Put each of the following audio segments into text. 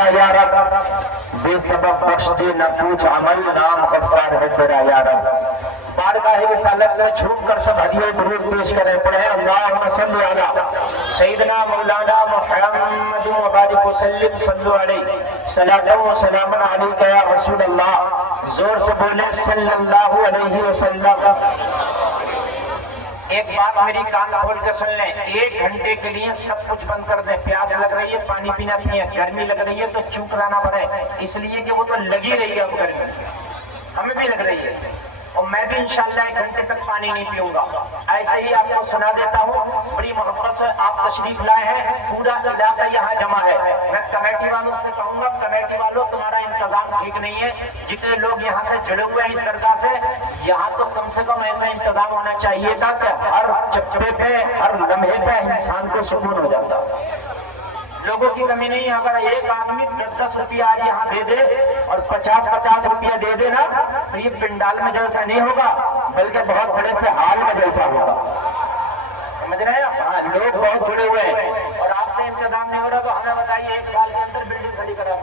میرا یا رب بے سبب بخش دے نہ پوچھ عمل نام غفار ہے تیرا یا رب بارگاہ رسالت میں جھوم کر سب ہدیے درود پیش کریں پڑھیں اللہم صلی علی سیدنا مولانا محمد مبارک وسلم صلو علیہ صلاۃ و سلام علیک یا رسول اللہ زور سے بولیں صلی اللہ علیہ وسلم ایک بات میری کان کھول کے سن لیں 1 گھنٹے کے لیے سب کچھ بند کر دیں پیاس لگ رہی ہے پانی پینا پیئے گرمی لگ رہی ہے تو چوک لانا پڑے اس لیے کہ وہ تو لگی رہی ہے اب گرمی ہمیں بھی لگ رہی ہے اور میں بھی انشاءاللہ 1 گھنٹے تک پانی نہیں پیوں گا ایسے ہی آپ کو سنا دیتا ہوں بڑی محبت سے آپ تشریف لائے ہیں پورا علاقہ یہاں جمع ہے میں کمیٹی والوں سے کہوں گا کمیٹی والوں تمہارا انتظام ٹھیک نہیں ہے جتنے لوگ یہاں سے جڑے ہوئے ہیں اس درگاہ سے یہاں تو کم سے کم ایسا انتظام ہونا چاہیے تھا کہ ہر چپڑے پہ ہر لمحے پہ انسان کو سکون ہو جاتا لوگوں کی کمی نہیں ہے اگر ایک آدمی 10 روپیہ آج یہاں دے دے اور 50 روپیہ دے دے نا تو یہ پنڈال میں جلسہ نہیں ہوگا بلکہ بہت بڑے سے ہال میں جلسہ ہوگا سمجھ رہے ہیں ہاں لوگ بہت جڑے ہوئے ہیں اور آپ سے انتظام نہیں ہو رہا تو ہمیں بتائیے 1 سال کے اندر بلڈنگ کھڑی کرا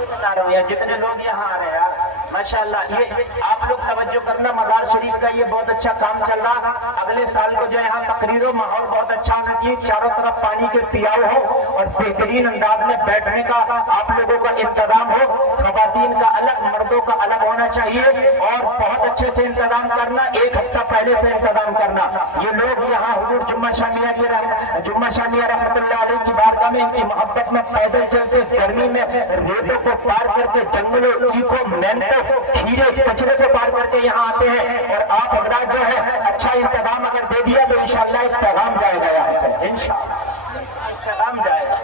بتا رہا ہوں جتنے لوگ یہاں آ رہے ہیں ماشاءاللہ یہ آپ لوگ توجہ کرنا مزار شریف کا یہ بہت اچھا کام چل رہا اگلے سال کو جو یہاں تقریر و ماحول بہت اچھا ہونا چاہیے چاروں طرف پانی کے پیاؤ ہو اور بہترین انداز میں بیٹھنے کا آپ لوگوں کا انتظام ہو خواتین کا الگ مردوں کا الگ ہونا چاہیے اور بہت اچھے سے انتظام کرنا 1 ہفتہ پہلے سے انتظام کرنا یہ لوگ یہاں حضور جمعہ شامیہ رحمت اللہ علیہ کی بارگاہ میں ان کی محبت میں پیدل چلتے گرمی میں ریتوں کو پار کر کے جنگلوں ایکو مینٹوں کھیرے کچرے سے پار کر کے یہاں آتے ہیں اور آپ حضرات جو ہے اچھا انتظام اگر دے دیا تو انشاءاللہ ایک پیغام جائے گا یہاں سے انشاءاللہ پیغام جائے گا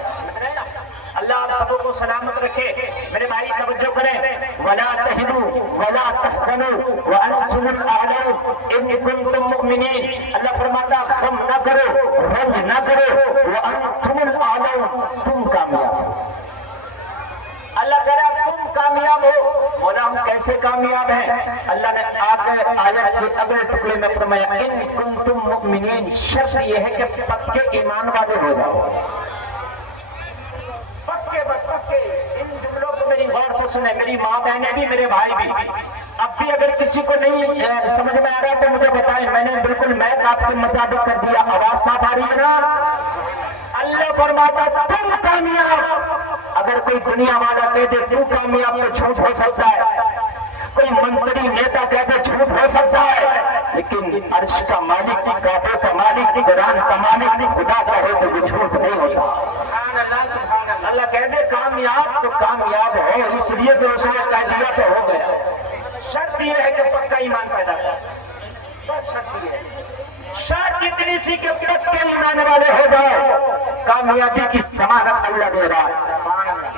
اللہ آپ سبوں کو سلامت رکھے میرے بھائی توجہ کریں ولا تہنوا ولا تحزنوا وانتم الاعلون ان کنتم مؤمنین اللہ فرماتا غم نہ کرو رنج نہ کرو وانتم الاعلون تم کامیاب اللہ کہہ رہا تم کامیاب ہو مولا ہم کیسے کامیاب ہیں اللہ نے آیت کے اگلے ٹکڑے میں فرمایا ان کنتم مؤمنین شرط یہ ہے کہ پکے ایمان والے ہو جاؤ پکے ان جملوں کو میری غور سے سنیں میری ماں بہنیں بھی میرے بھائی بھی اب بھی اگر کسی کو نہیں سمجھ میں آ رہا تو مجھے بتائیں میں نے بالکل میت آپ کے مطابق کر دیا آواز صاف آ رہی ہے نا اللہ فرماتا تم کامیاب اگر کوئی دنیا والا کہہ دے تو کامیاب تو جھوٹ ہو سکتا ہے کوئی منتری نیتا کہہ دے جھوٹ ہو سکتا ہے لیکن عرش کا مالک کی کعبے کا مالک کی گران کا مالک کی خدا کا ہے تو وہ جھوٹ نہیں ہوتا اللہ کہہ دے کامیاب تو کامیاب ہو اس لیے تو اس نے کہہ دیا تو ہو گیا شرط یہ ہے کہ پکا ایمان پیدا کر بس شرط یہ ہے شرط اتنی سی کہ پکے ایمان والے ہو جاؤ کامیابی کی ضمانت اللہ دے رہا ہے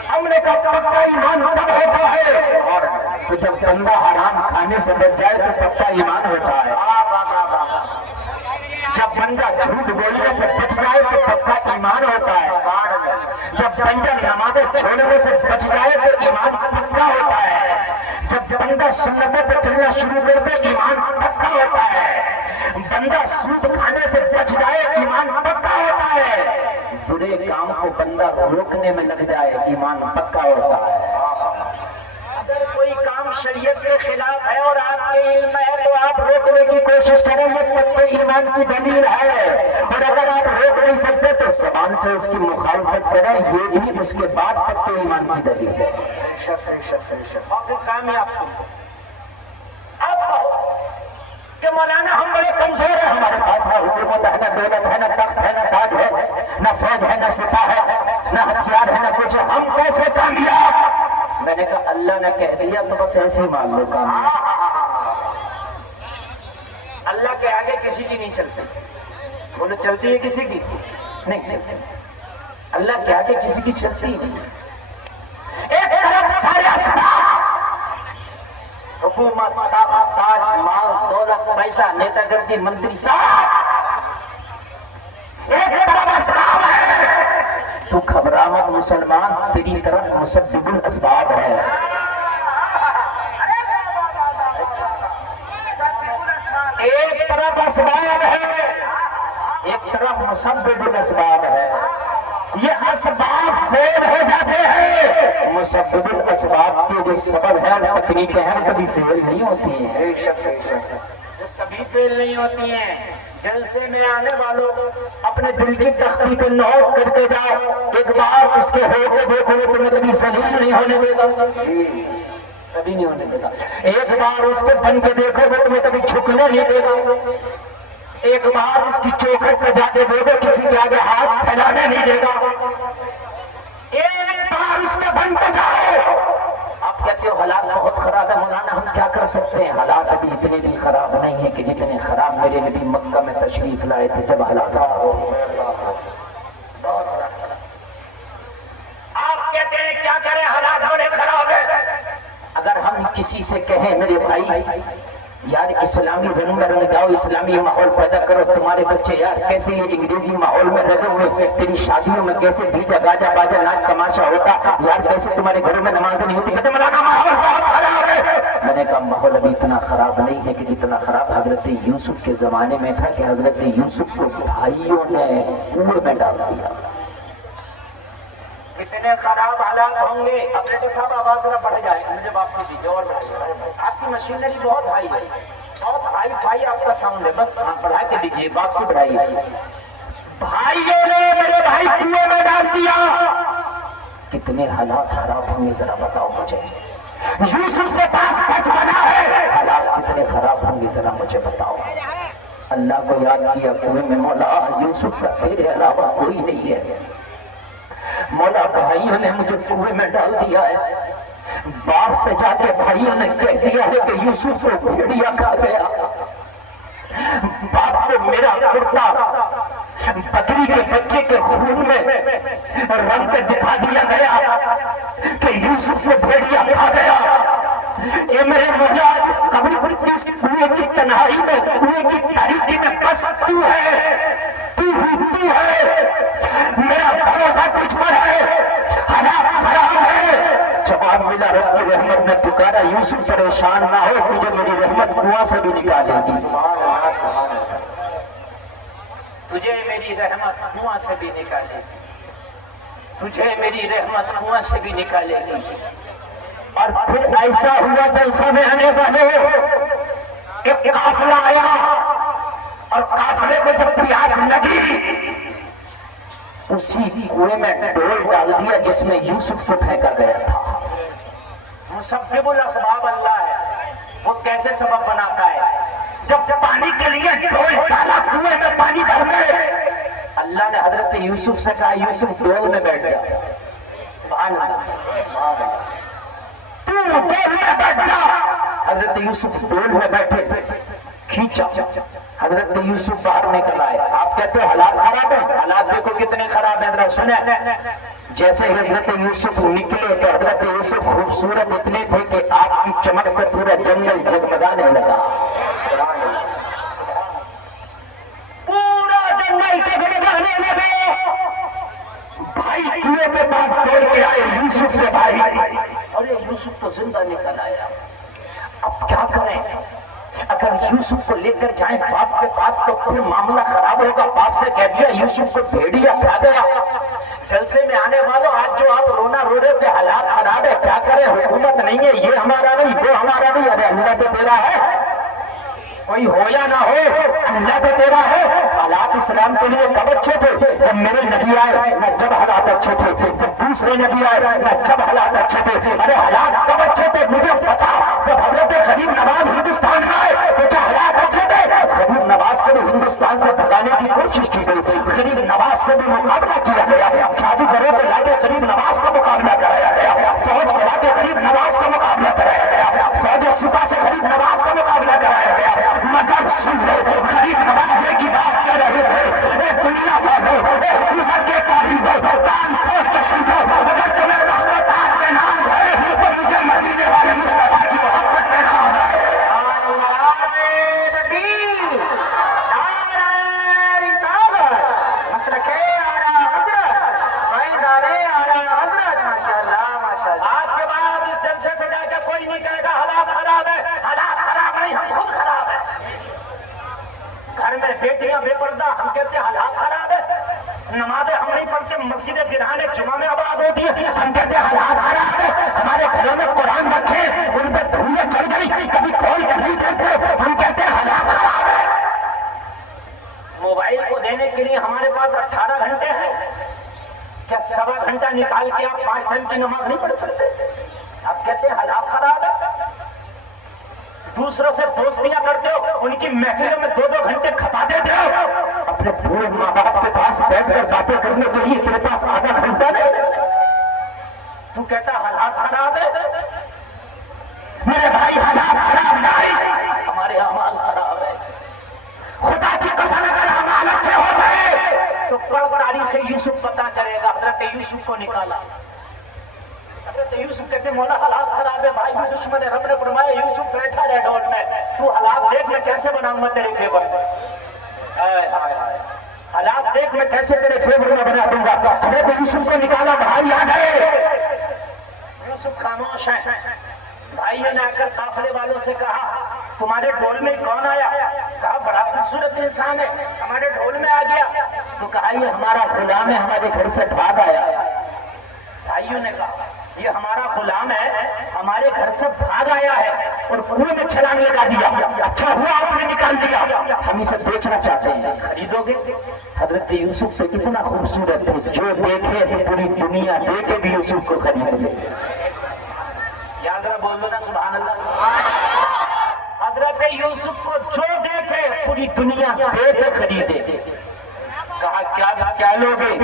ہم نے کہا پکا ایمان تب ہوتا ہے اور تو جب بندہ حرام کھانے سے بچ جائے تو پکا ایمان ہوتا ہے جب بندہ جھوٹ بولنے سے بچ جائے تو پکا ایمان ہوتا ہے جب بندہ نمازیں چھوڑنے سے بچ جائے تو ایمان پکا ہوتا ہے جب بندہ سنتوں پہ چلنا شروع کر دے ایمان پکا ہوتا ہے بندہ سود کھانے سے بچ جائے ایمان پکا ہوتا ہے برے کام کو بندہ روکنے میں لگ جائے ایمان پکا ہوتا ہے اگر کوئی کام شریعت کے خلاف ہے اور آپ کے علم ہے تو آپ روکنے کی کوشش کریں یہ پکے ایمان کی دلیل ہے اور اگر آپ روک نہیں سکتے تو زبان سے اس کی مخالفت کریں یہ بھی اس کے بعد پکے ایمان کی دلیل ہے کامیاب کہ مولانا ہم بڑے کمزور ہیں ہمارے پاس نہ حکومت ہے نہ دولت ہے نہ تخت ہے نہ تاج ہے نہ فوج ہے نہ سپاہ ہے نہ ہتھیار ہے نہ کچھ ہم کیسے کامیاب میں نے کہا اللہ نے کہہ دیا تو بس ایسے ہی مان لو کامیاب اللہ کے آگے کسی کی نہیں چلتی بولو چلتی ہے کسی کی نہیں چلتی اللہ کے آگے کسی کی چلتی نہیں ایک طرف سارے اسباب حکومت طاقت تاج مال دولت پیسہ نیتا گردی منتری صاحب ایک طرف اسباب ہے تو گھبرا مت مسلمان تیری طرف مسبب الاسباب ہے ایک طرف اسباب ہے ایک طرف مسبب الاسباب ہے یہ اسباب فیل ہو مسبب الاسباب کے جو سبب ہے اور تکنیکیں ہیں کبھی فیل نہیں ہوتی ہیں، کبھی فیل نہیں ہوتی ہیں۔ جلسے میں آنے والوں اپنے دل کی تختی پہ نوٹ کرتے جاؤ، ایک بار اس کے ہوتے دیکھو تمہیں کبھی ذلیل نہیں ہونے دے گا، کبھی نہیں ہونے دے گا۔ ایک بار اس کے بن کے دیکھو گے تمہیں کبھی جھکنے نہیں دے گا، ایک بار اس کی چوکھٹ پہ جا کے دیکھو کسی کے آگے ہاتھ پھیلانے نہیں دے گا، ایک بار اس کے بن کے جاؤ۔ آپ کہتے ہو حالات بہت خراب ہے، مولانا ہم کیا کر سکتے ہیں؟ حالات ابھی اتنے بھی خراب نہیں ہیں کہ جتنے خراب میرے نبی مکہ میں تشریف لائے تھے جب حالات خراب ہو۔ آپ کہتے ہیں کیا کریں حالات بڑے خراب ہیں۔ اگر ہم کسی سے کہیں میرے بھائی یار اسلامی رنگ میں رنگ جاؤ، اسلامی ماحول پیدا کرو، تمہارے بچے یار کیسے یہ انگریزی ماحول میں رہے ہوئے، تیری شادیوں میں کیسے بھیجا گاجا باجا ناچ تماشا ہوتا، یار کیسے تمہارے گھروں میں نمازیں نہیں ہوتی، کہتے مولانا ماحول بہت خراب ہے۔ میں نے کہا ماحول ابھی اتنا خراب نہیں ہے کہ جتنا خراب حضرت یوسف کے زمانے میں تھا کہ حضرت یوسف کو بھائیوں نے کنویں میں ڈال دیا۔ کتنے خراب حالات ہوں گے۔ اپنے صاحب آواز ذرا بڑھ جائے، مجھے واپسی دیجیے اور بڑھائیے، آپ کی مشینری بہت ہائی ہے، بہت ہائی فائی آپ کا ساؤنڈ ہے، بس بڑھا کے دیجیے، واپسی بڑھائیے۔ بھائیوں نے میرے بھائی کنویں میں ڈال دیا، کتنے حالات خراب ہوں گے ذرا بتاؤ مجھے۔ یوسف کے پاس بچپنا ہے، حالات کتنے خراب ہوں گے ذرا مجھے بتاؤ۔ اللہ کو یاد کیا کنویں میں، مولا یوسف کا تیرے علاوہ کوئی نہیں ہے، مولا بھائیوں نے مجھے کنویں میں ڈال دیا ہے، باپ سے جا کے بھائیوں نے کہہ دیا ہے کہ یوسف کو بھیڑیا کھا گیا، باپ کو میرا کرتا بکری کے بچے کے خون میں رنگ پہ دکھا دیا گیا کہ یوسف کو بھیڑیا کھا گیا۔ اے میرے مولا اس قبر اس کنویں کی تنہائی میں، کنویں کی تاریکی میں بس تو ہے، تو ہے، میرا بھروسہ تجھ پر ہے، حالات خراب ہے۔ جواب ملا رب کی رحمت نے پکارا یوسف پریشان نہ ہو، تجھے میری رحمت کنواں سے بھی نکالے گی، تجھے میری رحمت کنواں سے بھی نکالے گی، تجھے میری رحمت کنواں سے بھی نکالے گی۔ اور پھر ایسا ہوا جلسے میں آنے والے ایک قافلہ آیا، اور قافلے کو جب پیاس لگی اسی کنویں میں ڈول ڈال دیا جس میں یوسف کو پھینکا گیا تھا۔ مسبب الاسباب اللہ ہے، وہ کیسے سبب بناتا ہے؟ جب پانی کے لیے ڈول ڈالا کنویں میں پانی بھر گئے، اللہ نے حضرت یوسف سے کہا یوسف ڈول میں بیٹھ جا، سبحان اللہ، تو ڈول میں بیٹھ جا۔ حضرت یوسف ڈول میں بیٹھے، کھینچا، حضرت یوسف باہر نکل آئے۔ آپ کہتے ہیں حالات خراب ہیں، حالات دیکھو کتنے خراب ہیں، ذرا سنیں۔ جیسے حضرت یوسف نکلے تو حضرت یوسف خوبصورت اتنے تھے کہ آپ کی چمک سے پورا جنگل جگمگانے لگا، پورا جنگل جگمگانے لگا۔ بھائی کنویں کے پاس دوڑ کے آئے یوسف کے بھائی، اور یہ یوسف تو زندہ نکل آیا۔ اب کیا کریں؟ اگر یوسف کو لے کر جائیں باپ کے پاس تو پھر معاملہ خراب ہوگا، باپ سے کہہ دیا یوسف کو بھیڑیا کھا گیا۔ جلسے میں آنے والوں آج جو آپ رونا رو رہے کہ حالات خراب ہے، کیا کریں، حکومت نہیں ہے، یہ ہمارا نہیں وہ ہمارا نہیں، ارے اللہ تو تیرا ہے، کوئی ہو یا نہ ہو اللہ تو تیرا ہے۔ حالات اسلام کے لیے کب اچھے تھے؟ جب میرے نبی آئے نہ جب حالات اچھے تھے، جب دوسرے نبی آئے نہ جب حالات اچھے تھے۔ ارے حالات کب اچھے تھے مجھے پتا، جب حضرت غریب نواز ہندوستان میں آئے تو کیا حالات اچھے تھے؟ غریب نواز کو بھی ہندوستان سے بھگانے کی کوشش کی گئی، غریب نواز سے بھی مقابلہ کیا گیا، جادوگروں کو لا کے غریب نواز کا مقابلہ کرایا گیا، فوج کو لا کے غریب نواز کا مقابلہ کرایا گیا، فوج سپاہ سے غریب نواز کا مقابلہ کرایا گیا۔ مگر سن لو غریب نوازے کی بات کر رہے تھے، اے دنیا والو، اے حکومت کے قریبو، کان کھول کے سن لو، اگر تمہیں مخلوقات پہ ناز ہے تو مجھے مدینے والے مصطفیٰ کی محبت پہ ناز ہے۔ آج کے بعد اس جلسے سے جا کے کوئی نہیں کہے گا حالات خراب ہے، حالات خراب نہیں، ہم خود خراب ہیں۔ گھر میں بیٹیاں بے پردہ، ہم کہتے ہیں حالات خراب ہے، نمازیں ہم نہیں پڑھتے، مسجدیں گرانے جمعہ میں آباد ہوتی ہے، ہم کہتے ہیں حالات خراب ہے۔ نکال کے آپ 5 ٹائم کی نماز نہیں پڑھ سکتے؟ آپ کہتے ہیں حالات خراب ہے. دوسروں سے دوستیاں کرتے ہو, ان کی محفلوں میں 2-2 گھنٹے کھپا دیتے ہو, اپنے بوڑھے ماں باپ کے پاس بیٹھ کر باتیں کرنے کے لیے تیرے پاس آدھا گھنٹہ نہیں. تو کہتا حالات خراب ہے. میرے بھائی حالات خراب نہیں, ہمارے اعمال خراب ہے. خدا کی قسم اگر اعمال اچھے ہو گئے تو پڑھ تاریخ یوسف پتہ چلے گا. حضرت یوسف کو نکالا. حضرت یوسف کہتے مولا حالات خراب ہے, بھائی بھی دشمن ہے. رب نے فرمایا یوسف بیٹھا رہے ڈول میں, تو حالات دیکھ میں کیسے بناؤں گا تیرے فیور میں. حالات دیکھ میں کیسے تیرے فیور میں بنا دوں گا. حضرت یوسف کو نکالا, بھائی آ گئے. یوسف خاموش ہے. بھائیوں نے آ کر قافلے والوں سے کہا تمہارے ڈول میں کون آیا؟ کہا بڑا خوبصورت انسان ہے, ہمارے ڈھول میں آ گیا. تو کہا یہ ہمارا غلام ہے, ہمارے گھر سے بھاگ آیا. بھائیوں نے کہا یہ ہمارا غلام ہے, ہمارے گھر سے بھاگ آیا ہے اور کنویں میں چھلانگ لگا دیا. اچھا ہوا آپ نے نکال دیا, ہم اسے بیچنا چاہتے ہیں, خریدو گے؟ حضرت یوسف سے کتنا خوبصورت ہے, جو دیکھے پوری دنیا دیکھے بھی یوسف کو خرید لے. یاد رہا, بول دو نا سبحان اللہ. حضرت یوسف کو جو دیکھے پوری دنیا دیکھ خریدے. کہا کیا لوگے؟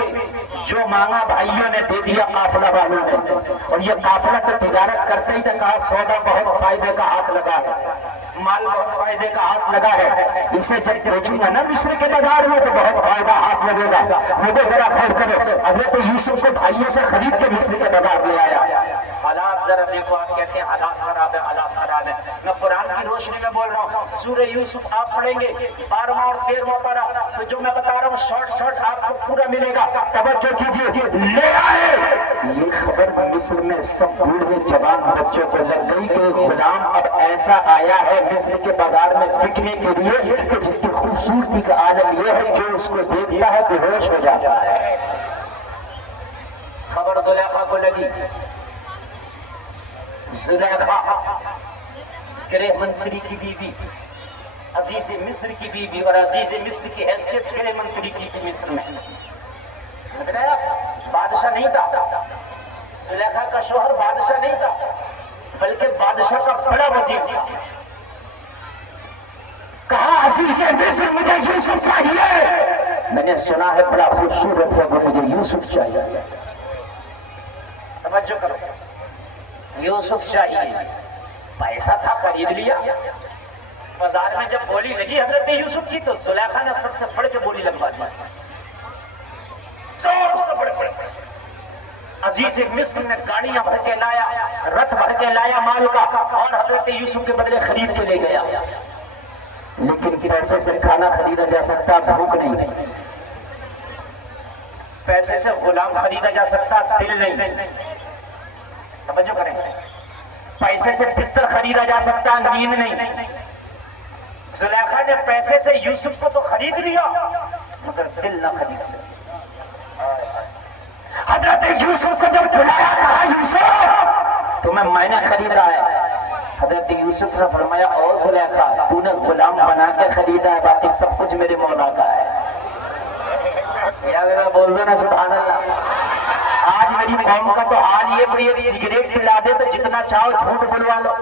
جو مانگا بھائیوں نے دے دیا قافلہ والوں نے. اور یہ قافلہ تو تجارت کرتے ہی تھے, کہا سودا بہت فائدے کا ہاتھ لگا ہے, مال بہت فائدے کا ہاتھ لگا ہے, اسے جب بیچوں گا نا مصر کے بازار میں تو بہت فائدہ ہاتھ لگے گا, مجھے ذرا خرید کرو. حضرت یوسف کو بھائیوں سے خرید کے مصر کے بازار لے آیا. حالات ذرا دیکھو, آپ کہتے ہیں حالات خراب ہے, حالات خراب ہے. میں قرآن کی روشنی میں بول رہا ہوں. سورہ یوسف آپ پڑھیں گے 12واں اور 13واں پارہ, تو جو میں بتا رہا ہوں شارٹ آپ کو پورا ملے گا. توجہ کیجیے, لے آئے. یہ خبر مصر میں سب بوڑھے جوان بچوں کو لگ گئی کہ غلام اب ایسا آیا ہے مصر کے بازار میں بکنے کے لیے کہ جس کی خوبصورتی کا عالم یہ ہے جو اس کو دیکھتا ہے بے ہوش ہو جاتا ہے. خبر زلیخا کو لگی. زلیخا گرہ منتری کی بیوی, عزیز مصر کی بیوی, اور عزیز مصر کی حیثیت گرہ منتری کی تھی مصر میں. بادشاہ نہیں تھا زلیخا کا شوہر, بادشاہ نہیں تھا بلکہ بادشاہ کا بڑا وزیر تھا. کہا عزیز مصر مجھے یوسف چاہیے. میں نے سنا ہے بڑا خوبصورت ہے, وہ مجھے یوسف چاہیے. توجہ کرو, یوسف چاہیے. پیسہ تھا, خرید لیا. بازار میں جب بولی لگی حضرت یوسف کی تو زلیخا نے سب سے پڑھ کے بولی لگوا دی. زور سے بڑے عزیز مصر نے گاڑیاں بھر کے لایا, رتھ بھر کے لایا مال کا, اور حضرت یوسف کے بدلے خرید کے لے گیا. لیکن پیسے سے کھانا خریدا جا سکتا, بھوک نہیں. پیسے سے غلام خریدا جا سکتا, دل نہیں. توجہ کریں, پیسے سے بستر خریدا جا سکتا, نیند نہیں. زلیخا نے پیسے سے یوسف کو تو خرید لیا مگر دل نہ خرید سکے. حضرت یوسف کو جب بلایا, کہا یوسف تمہیں میں نے خریدا ہے. حضرت یوسف نے فرمایا او زلیخا, تو نے غلام بنا کے خریدا ہے, باقی سب کچھ میرے مولا کا ہے. یا ذرا بول دو نا سبحان اللہ. آج میری قوم کا تو حال یہ, کوئی ایک سگریٹ پلا دے تو جتنا چاہو جھوٹ بلوا لو,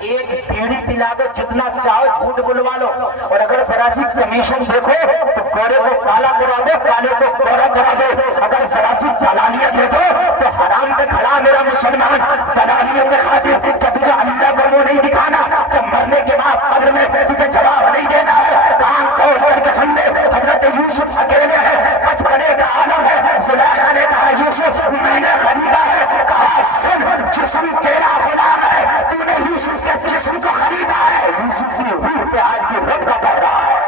ایک بیڑی پلا دو جتنا چاہو جھوٹ بلوا لو, اور اگر ذرا سی کمیشن دیکھو تو گورے کو کالا کرا دو, کالے کو گورا کرا دو. اگر ذرا سی دلالیت دیکھو تو حرام پہ کھڑا میرا مسلمان دلالیت کے خاطر, کہ تجھے اللہ کو وہ نہیں دکھانا کہ مرنے کے بعد قبر میں تجھے جواب نہیں دینا ہے. کان کھول کر کے سن لے, حضرت یوسف اکیلے ہیں, بچپنے کا عالم ہے. زلیخا نے کہا یوسف میں نے خریدا ہے. کہا سن, جسم تیرا غلام ہے, تو نے یوسف کے جسم کو خریدا ہے. یوسف کی روح پہ آج بھی رتبہ پڑ رہا ہے.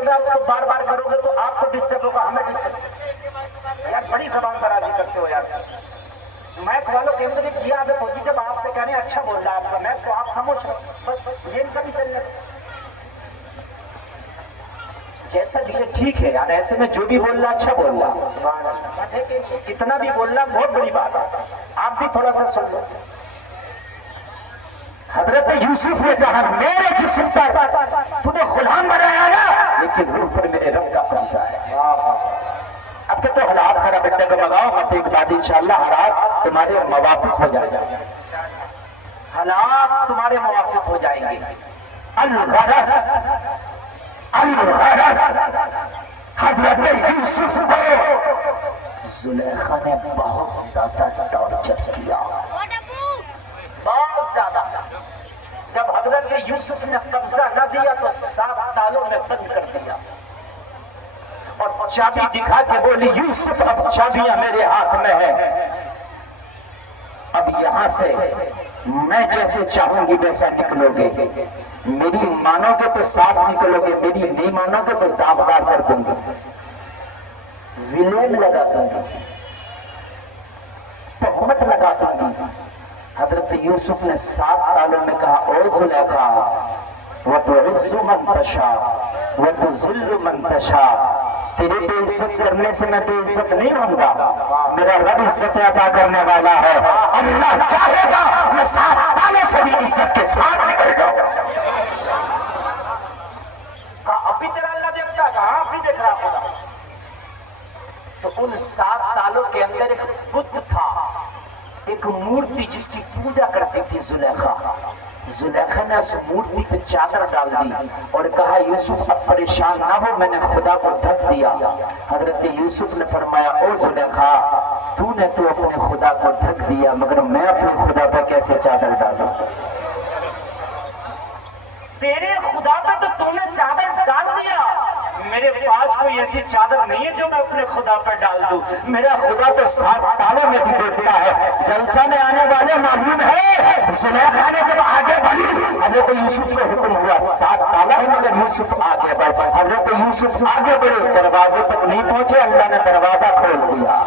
چل رہا ہے اس کو بار بار کرو گے تو آپ کو ڈسٹرب ہوگا, ہمیں ڈسٹرب. یار بڑی زبان برازی کرتے ہو یار. میک والوں کے اندر ایک یہ عادت ہوتی ہے جب آپ سے کہنے اچھا بول رہا ہے آپ کا میک تو آپ خاموش ہو, بس یہ ان کا بھی چلنے جیسا بھی ہے ٹھیک ہے یار, ایسے میں جو بھی بول رہا اچھا بول رہا, اتنا بھی بول رہا بہت بڑی بات ہے. آپ بھی تھوڑا سا سن لو. حضرت یوسف نے کہا میرے جسم پر تو نے غلام بنایا نا, لیکن روح پر میرے رب کا قبضہ ہے. اب تو حالات خراب ہے, ڈگمگاؤ مت, ایک بات انشاءاللہ حالات تمہارے موافق ہو جائیں گے, حالات تمہارے موافق ہو جائیں گے. الغرض حضرت یوسف کو زلیخا نے بہت زیادہ ٹارچر کیا, بہت زیادہ. جب حضرت یوسف نے قبضہ نہ دیا تو 7 تالوں میں بند کر دیا اور چابی دکھا کے بولی یوسف اب چابیاں میرے ہاتھ میں ہیں, اب یہاں سے میں جیسے چاہوں گی ویسا نکلو گے. میری مانو گے تو صاف نکلو گے, میری نہیں مانو گے تو داغدار کر دوں گی, ولین لگا دوں گی, تہمت لگا دوں گی. حضرت یوسف نے 7 سالوں میں کہا او زلیخا وَتُعِزُّ مَن تَشَاءُ وَتُذِلُّ مَن تَشَاءُ, تیرے بے عزت کرنے سے میں بے عزت نہیں ہوں گا, میرا رب عزت عطا کرنے والا ہے. اللہ چاہے گا میں 7 تالوں سے بھی عزت کے ساتھ نکل جاؤں گا. اب بھی تیرا اللہ دیکھتا ہے, کہاں اب بھی دیکھ رہا ہوگا. تو ان 7 تالوں کے اندر ایک بت تھا, ایک مورتی جس کی پوجا کرتی تھی زلیخا. زلیخا نے اس مورتی پہ چادر ڈال دی اور کہا یوسف اب پریشان نہ ہو, میں نے خدا کو ڈھک دیا. حضرت یوسف نے فرمایا او زلیخا تو نے تو اپنے خدا کو ڈھک دیا, مگر میں اپنے خدا پہ کیسے چادر ڈالوں؟ تیرے خدا پہ تو تو نے چادر ڈال دیا, میرے پاس کوئی ایسی چادر نہیں ہے جو میں اپنے خدا پر ڈال دوں. میرا خدا تو 7 تالوں میں بھی دیکھتا ہے. جلسہ میں آنے والے معلوم ہے زلیخا نے جب آگے بڑھی حضرت یوسف سے حکم ہوا 7 تالا ہے مگر یوسف آگے بڑھ. حضرت یوسف آگے بڑھے, دروازے تک نہیں پہنچے, اللہ نے دروازہ کھول دیا,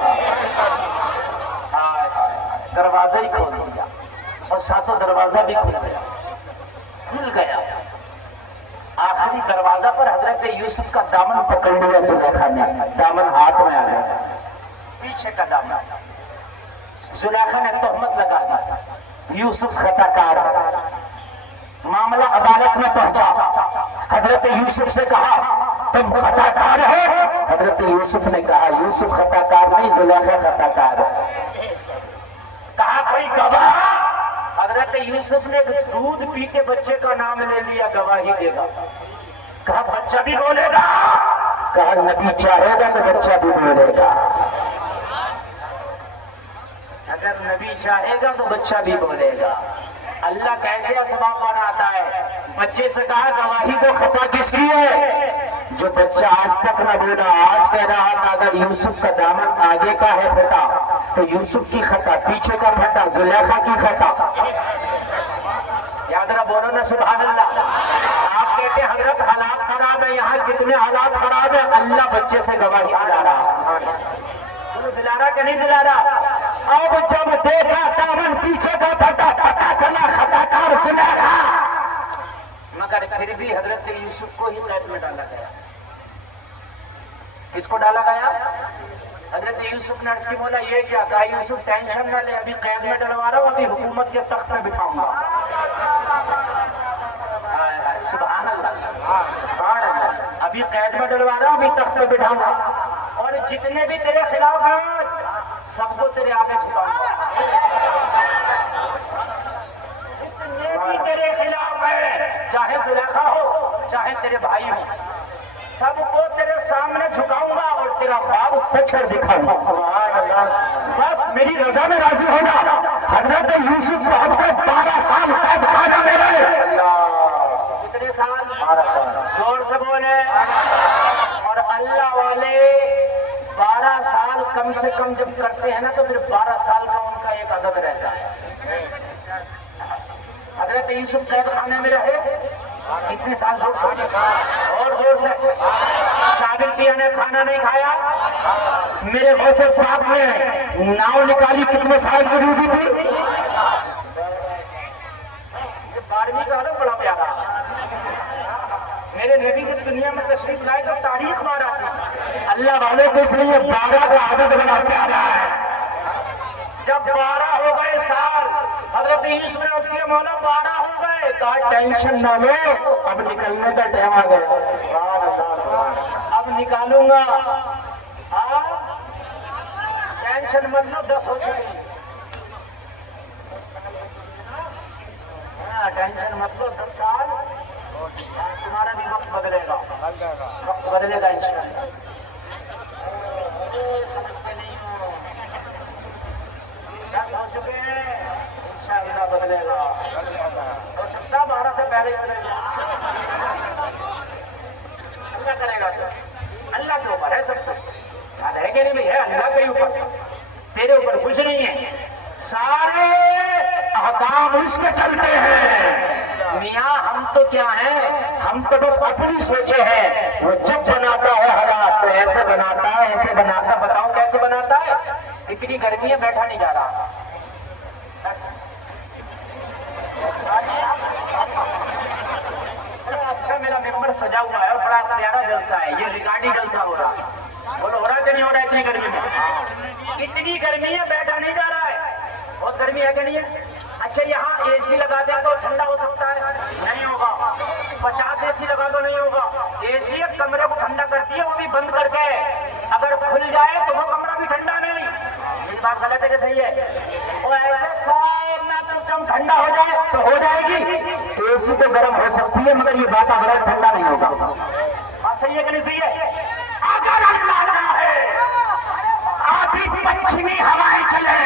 دروازہ ہی کھول دیا اور 7 دروازہ بھی کھل گیا, کھل گیا. آخری دروازہ پر حضرت یوسف کا دامن پکڑ لیا زلیخا نے, دامن ہاتھ میں آ گیا, پیچھے کا دامن. زلیخا نے تہمت لگا دی یوسف خطا کار. معاملہ عدالت میں پہنچا, حضرت یوسف سے کہا تم خطا کار ہو. حضرت یوسف نے کہا یوسف خطا کار نہیں, زلیخا خطا کار ہے. کہا کوئی گواہ. حضرت یوسف نے دودھ پی کے بچے کا نام لے لیا, گواہی دے گا. کہا بچہ بھی بولے گا. کہا نبی چاہے گا تو بچہ بھی بولے گا, اگر نبی چاہے گا تو بچہ بھی بولے گا. اللہ کیسے اسباب بناتا ہے. بچے سے کہا گواہی دو, خطا کس کی ہے؟ جو بچہ آج تک نہ بولا, آج کہہ رہا تھا اگر یوسف کا دامن آگے کا ہے پھٹا تو یوسف کی خطا, پیچھے کا پھٹا زلیخا کی خطا. یاد رہا, بولو نا سبحان اللہ. آپ کہتے ہیں حضرت حالات خراب ہے, یہاں کتنے حالات خراب ہیں, اللہ بچے سے گواہی دلا رہا. دلا رہا کہ نہیں دلا رہا؟ اب جب دیکھا دامن پیچھے کا پھٹا, پتا چلا خطا کار زلیخا, مگر پھر بھی حضرت یوسف کو ہی قید میں ڈالا گیا. کس کو ڈالا گیا؟ حضرت یوسف نے عرض کی بولا یہ کیا؟ کہا یوسف ٹینشن نہ لے, ابھی قید میں ڈلوا رہا ہوں, ابھی حکومت کے تخت میں بٹھاؤں گا. سبحان اللہ, سبحان اللہ. ابھی قید میں ڈلوا رہا ہوں, ابھی تخت میں بٹھاؤں گا, اور جتنے بھی تیرے خلاف ہیں سب کو تیرے آگے چھپاؤں گا. جتنے بھی تیرے خلاف ہیں, چاہے زلیخا ہو چاہے تیرے بھائی ہو, سب کو تیرے سامنے جھکاؤں گا اور تیرا خواب سچ کر دکھاؤں گا. بس میری رضا میں راضی ہو جا. حضرت یوسف صاحب کو 12 سال قید خانہ میں رہے. کتنے سال؟ 12 سال. زور سے بولے. اور اللہ والے 12 سال کم سے کم جب کرتے ہیں نا تو پھر 12 سال کا ان کا ایک عدد رہتا ہے. حضرت یوسف قید خانے میں رہے کتنے سال زور سے اور زور سے شاگل پیا نے کھانا نہیں کھایا میرے غوث پاک نے ناؤ نکالی کتنے سال کی ڈیوٹی تھی 12ویں کا عالم بڑا پیارا میرے نبی جب دنیا میں تشریف لائے تو تاریخ 12 تھی اللہ والوں کو اس لیے 12 کا عدد بڑا پیارا ہے جب 12 ہو گئے سال حضرت یوسف نے اس کے مولا 12 ہو گئے کہا ٹینشن نہ لو اب نکلنے کا ٹائم آ گیا اب نکالوں گا ٹینشن مت لو 10 ہو چکی ٹینشن مت لو 10 سال تمہارا بھی وقت بدلے گا وقت بدلے گا انشاءاللہ سمجھتے نہیں ہو 10 ہو چکے ہیں انشاءاللہ بدلے گا ہو سکتا 12 سے پہلے بدلے گا اللہ کرے گا اللہ کے اوپر ہے سب یاد ہے کہ نہیں بھائی ہے اللہ کے اوپر تیرے اوپر کچھ نہیں ہے سارے احکام اس کے چلتے ہیں میاں ہم تو کیا ہیں ہم تو بس اپنی سوچے ہیں وہ جب بناتا ہے حالات تو ایسے بناتا ہے ایسے بناتا بتاؤں کیسے بناتا ہے اتنی گرمی ہے بیٹھا نہیں جا رہا اچھا میرا ممبر سجا ہوا ہے بڑا پیارا جلسہ ہے یہ ریکارڈی جلسہ ہو رہا بولو ہو رہا کہ نہیں ہو رہا اتنی گرمی میں اتنی گرمی ہے بیٹھا نہیں جا رہا ہے بہت گرمی ہے کہ نہیں ہے اچھا یہاں اے سی لگا دیں تو ٹھنڈا ہو سکتا ہے نہیں ہوگا 50 اے سی لگا دو نہیں ہوگا اے سی کمرے کو ٹھنڈا کرتی ہے وہ بھی بند کر کے اگر کھل جائے تو وہ کمرہ بھی ٹھنڈا نہیں یہ بات غلط ہے کہ صحیح ہے وہ ایسے سب میں تو ٹھنڈا ہو جائے تو ہو جائے گی اے سی تو گرم ہو سکتی ہے مگر یہ واتاورن ٹھنڈا نہیں ہوگا بات صحیح ہے کہ نہیں صحیح ہے اگر اللہ چاہے ابھی پچھمی ہوائیں چلے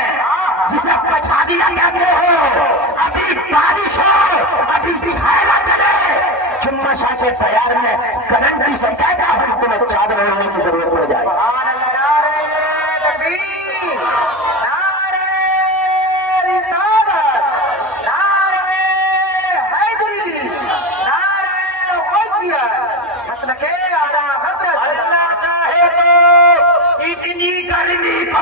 جسے پچھادیاں کہتے ہو ابھی بارش ہو ابھی چھائلا چلے جمعہ شاہ کے تیار میں کرنٹ بھی سکتا ہوں تمہیں چادر ہونے کی ضرورت پڑ جائے اللہ چاہے تو اتنی گرمی کو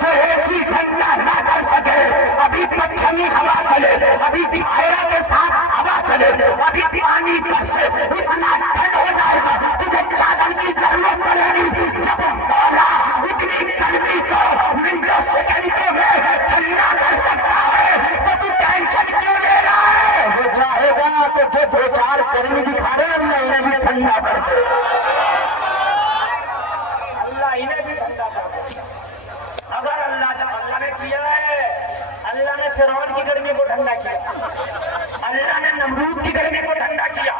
جو ایسی ٹھنڈا نہ کر سکے ابھی پچھمی ہوا چلے ابھی چھائرہ کے ساتھ ہوا چلے ابھی پانی برسے اتنا ٹھنڈ ہو جائے گا تجھے چادر کی ضرورت پڑے گی جب مولا اتنی گرمی کو منٹوں سیکنڈوں میں ٹھنڈا کر سکتا ہے تو تو ٹینشن کیوں لے رہا ہے وہ چاہے گا تو جو 2-4 گرمی دکھا رہے ہیں اللہ انہیں بھی ٹھنڈا کر دے اللہ انہیں بھی ٹھنڈا کر دے اگر اللہ نے کیا ہے اللہ نے فرعون کی گرمی کو ٹھنڈا کیا اللہ نے نمرود کی گرمی کو ٹھنڈا کیا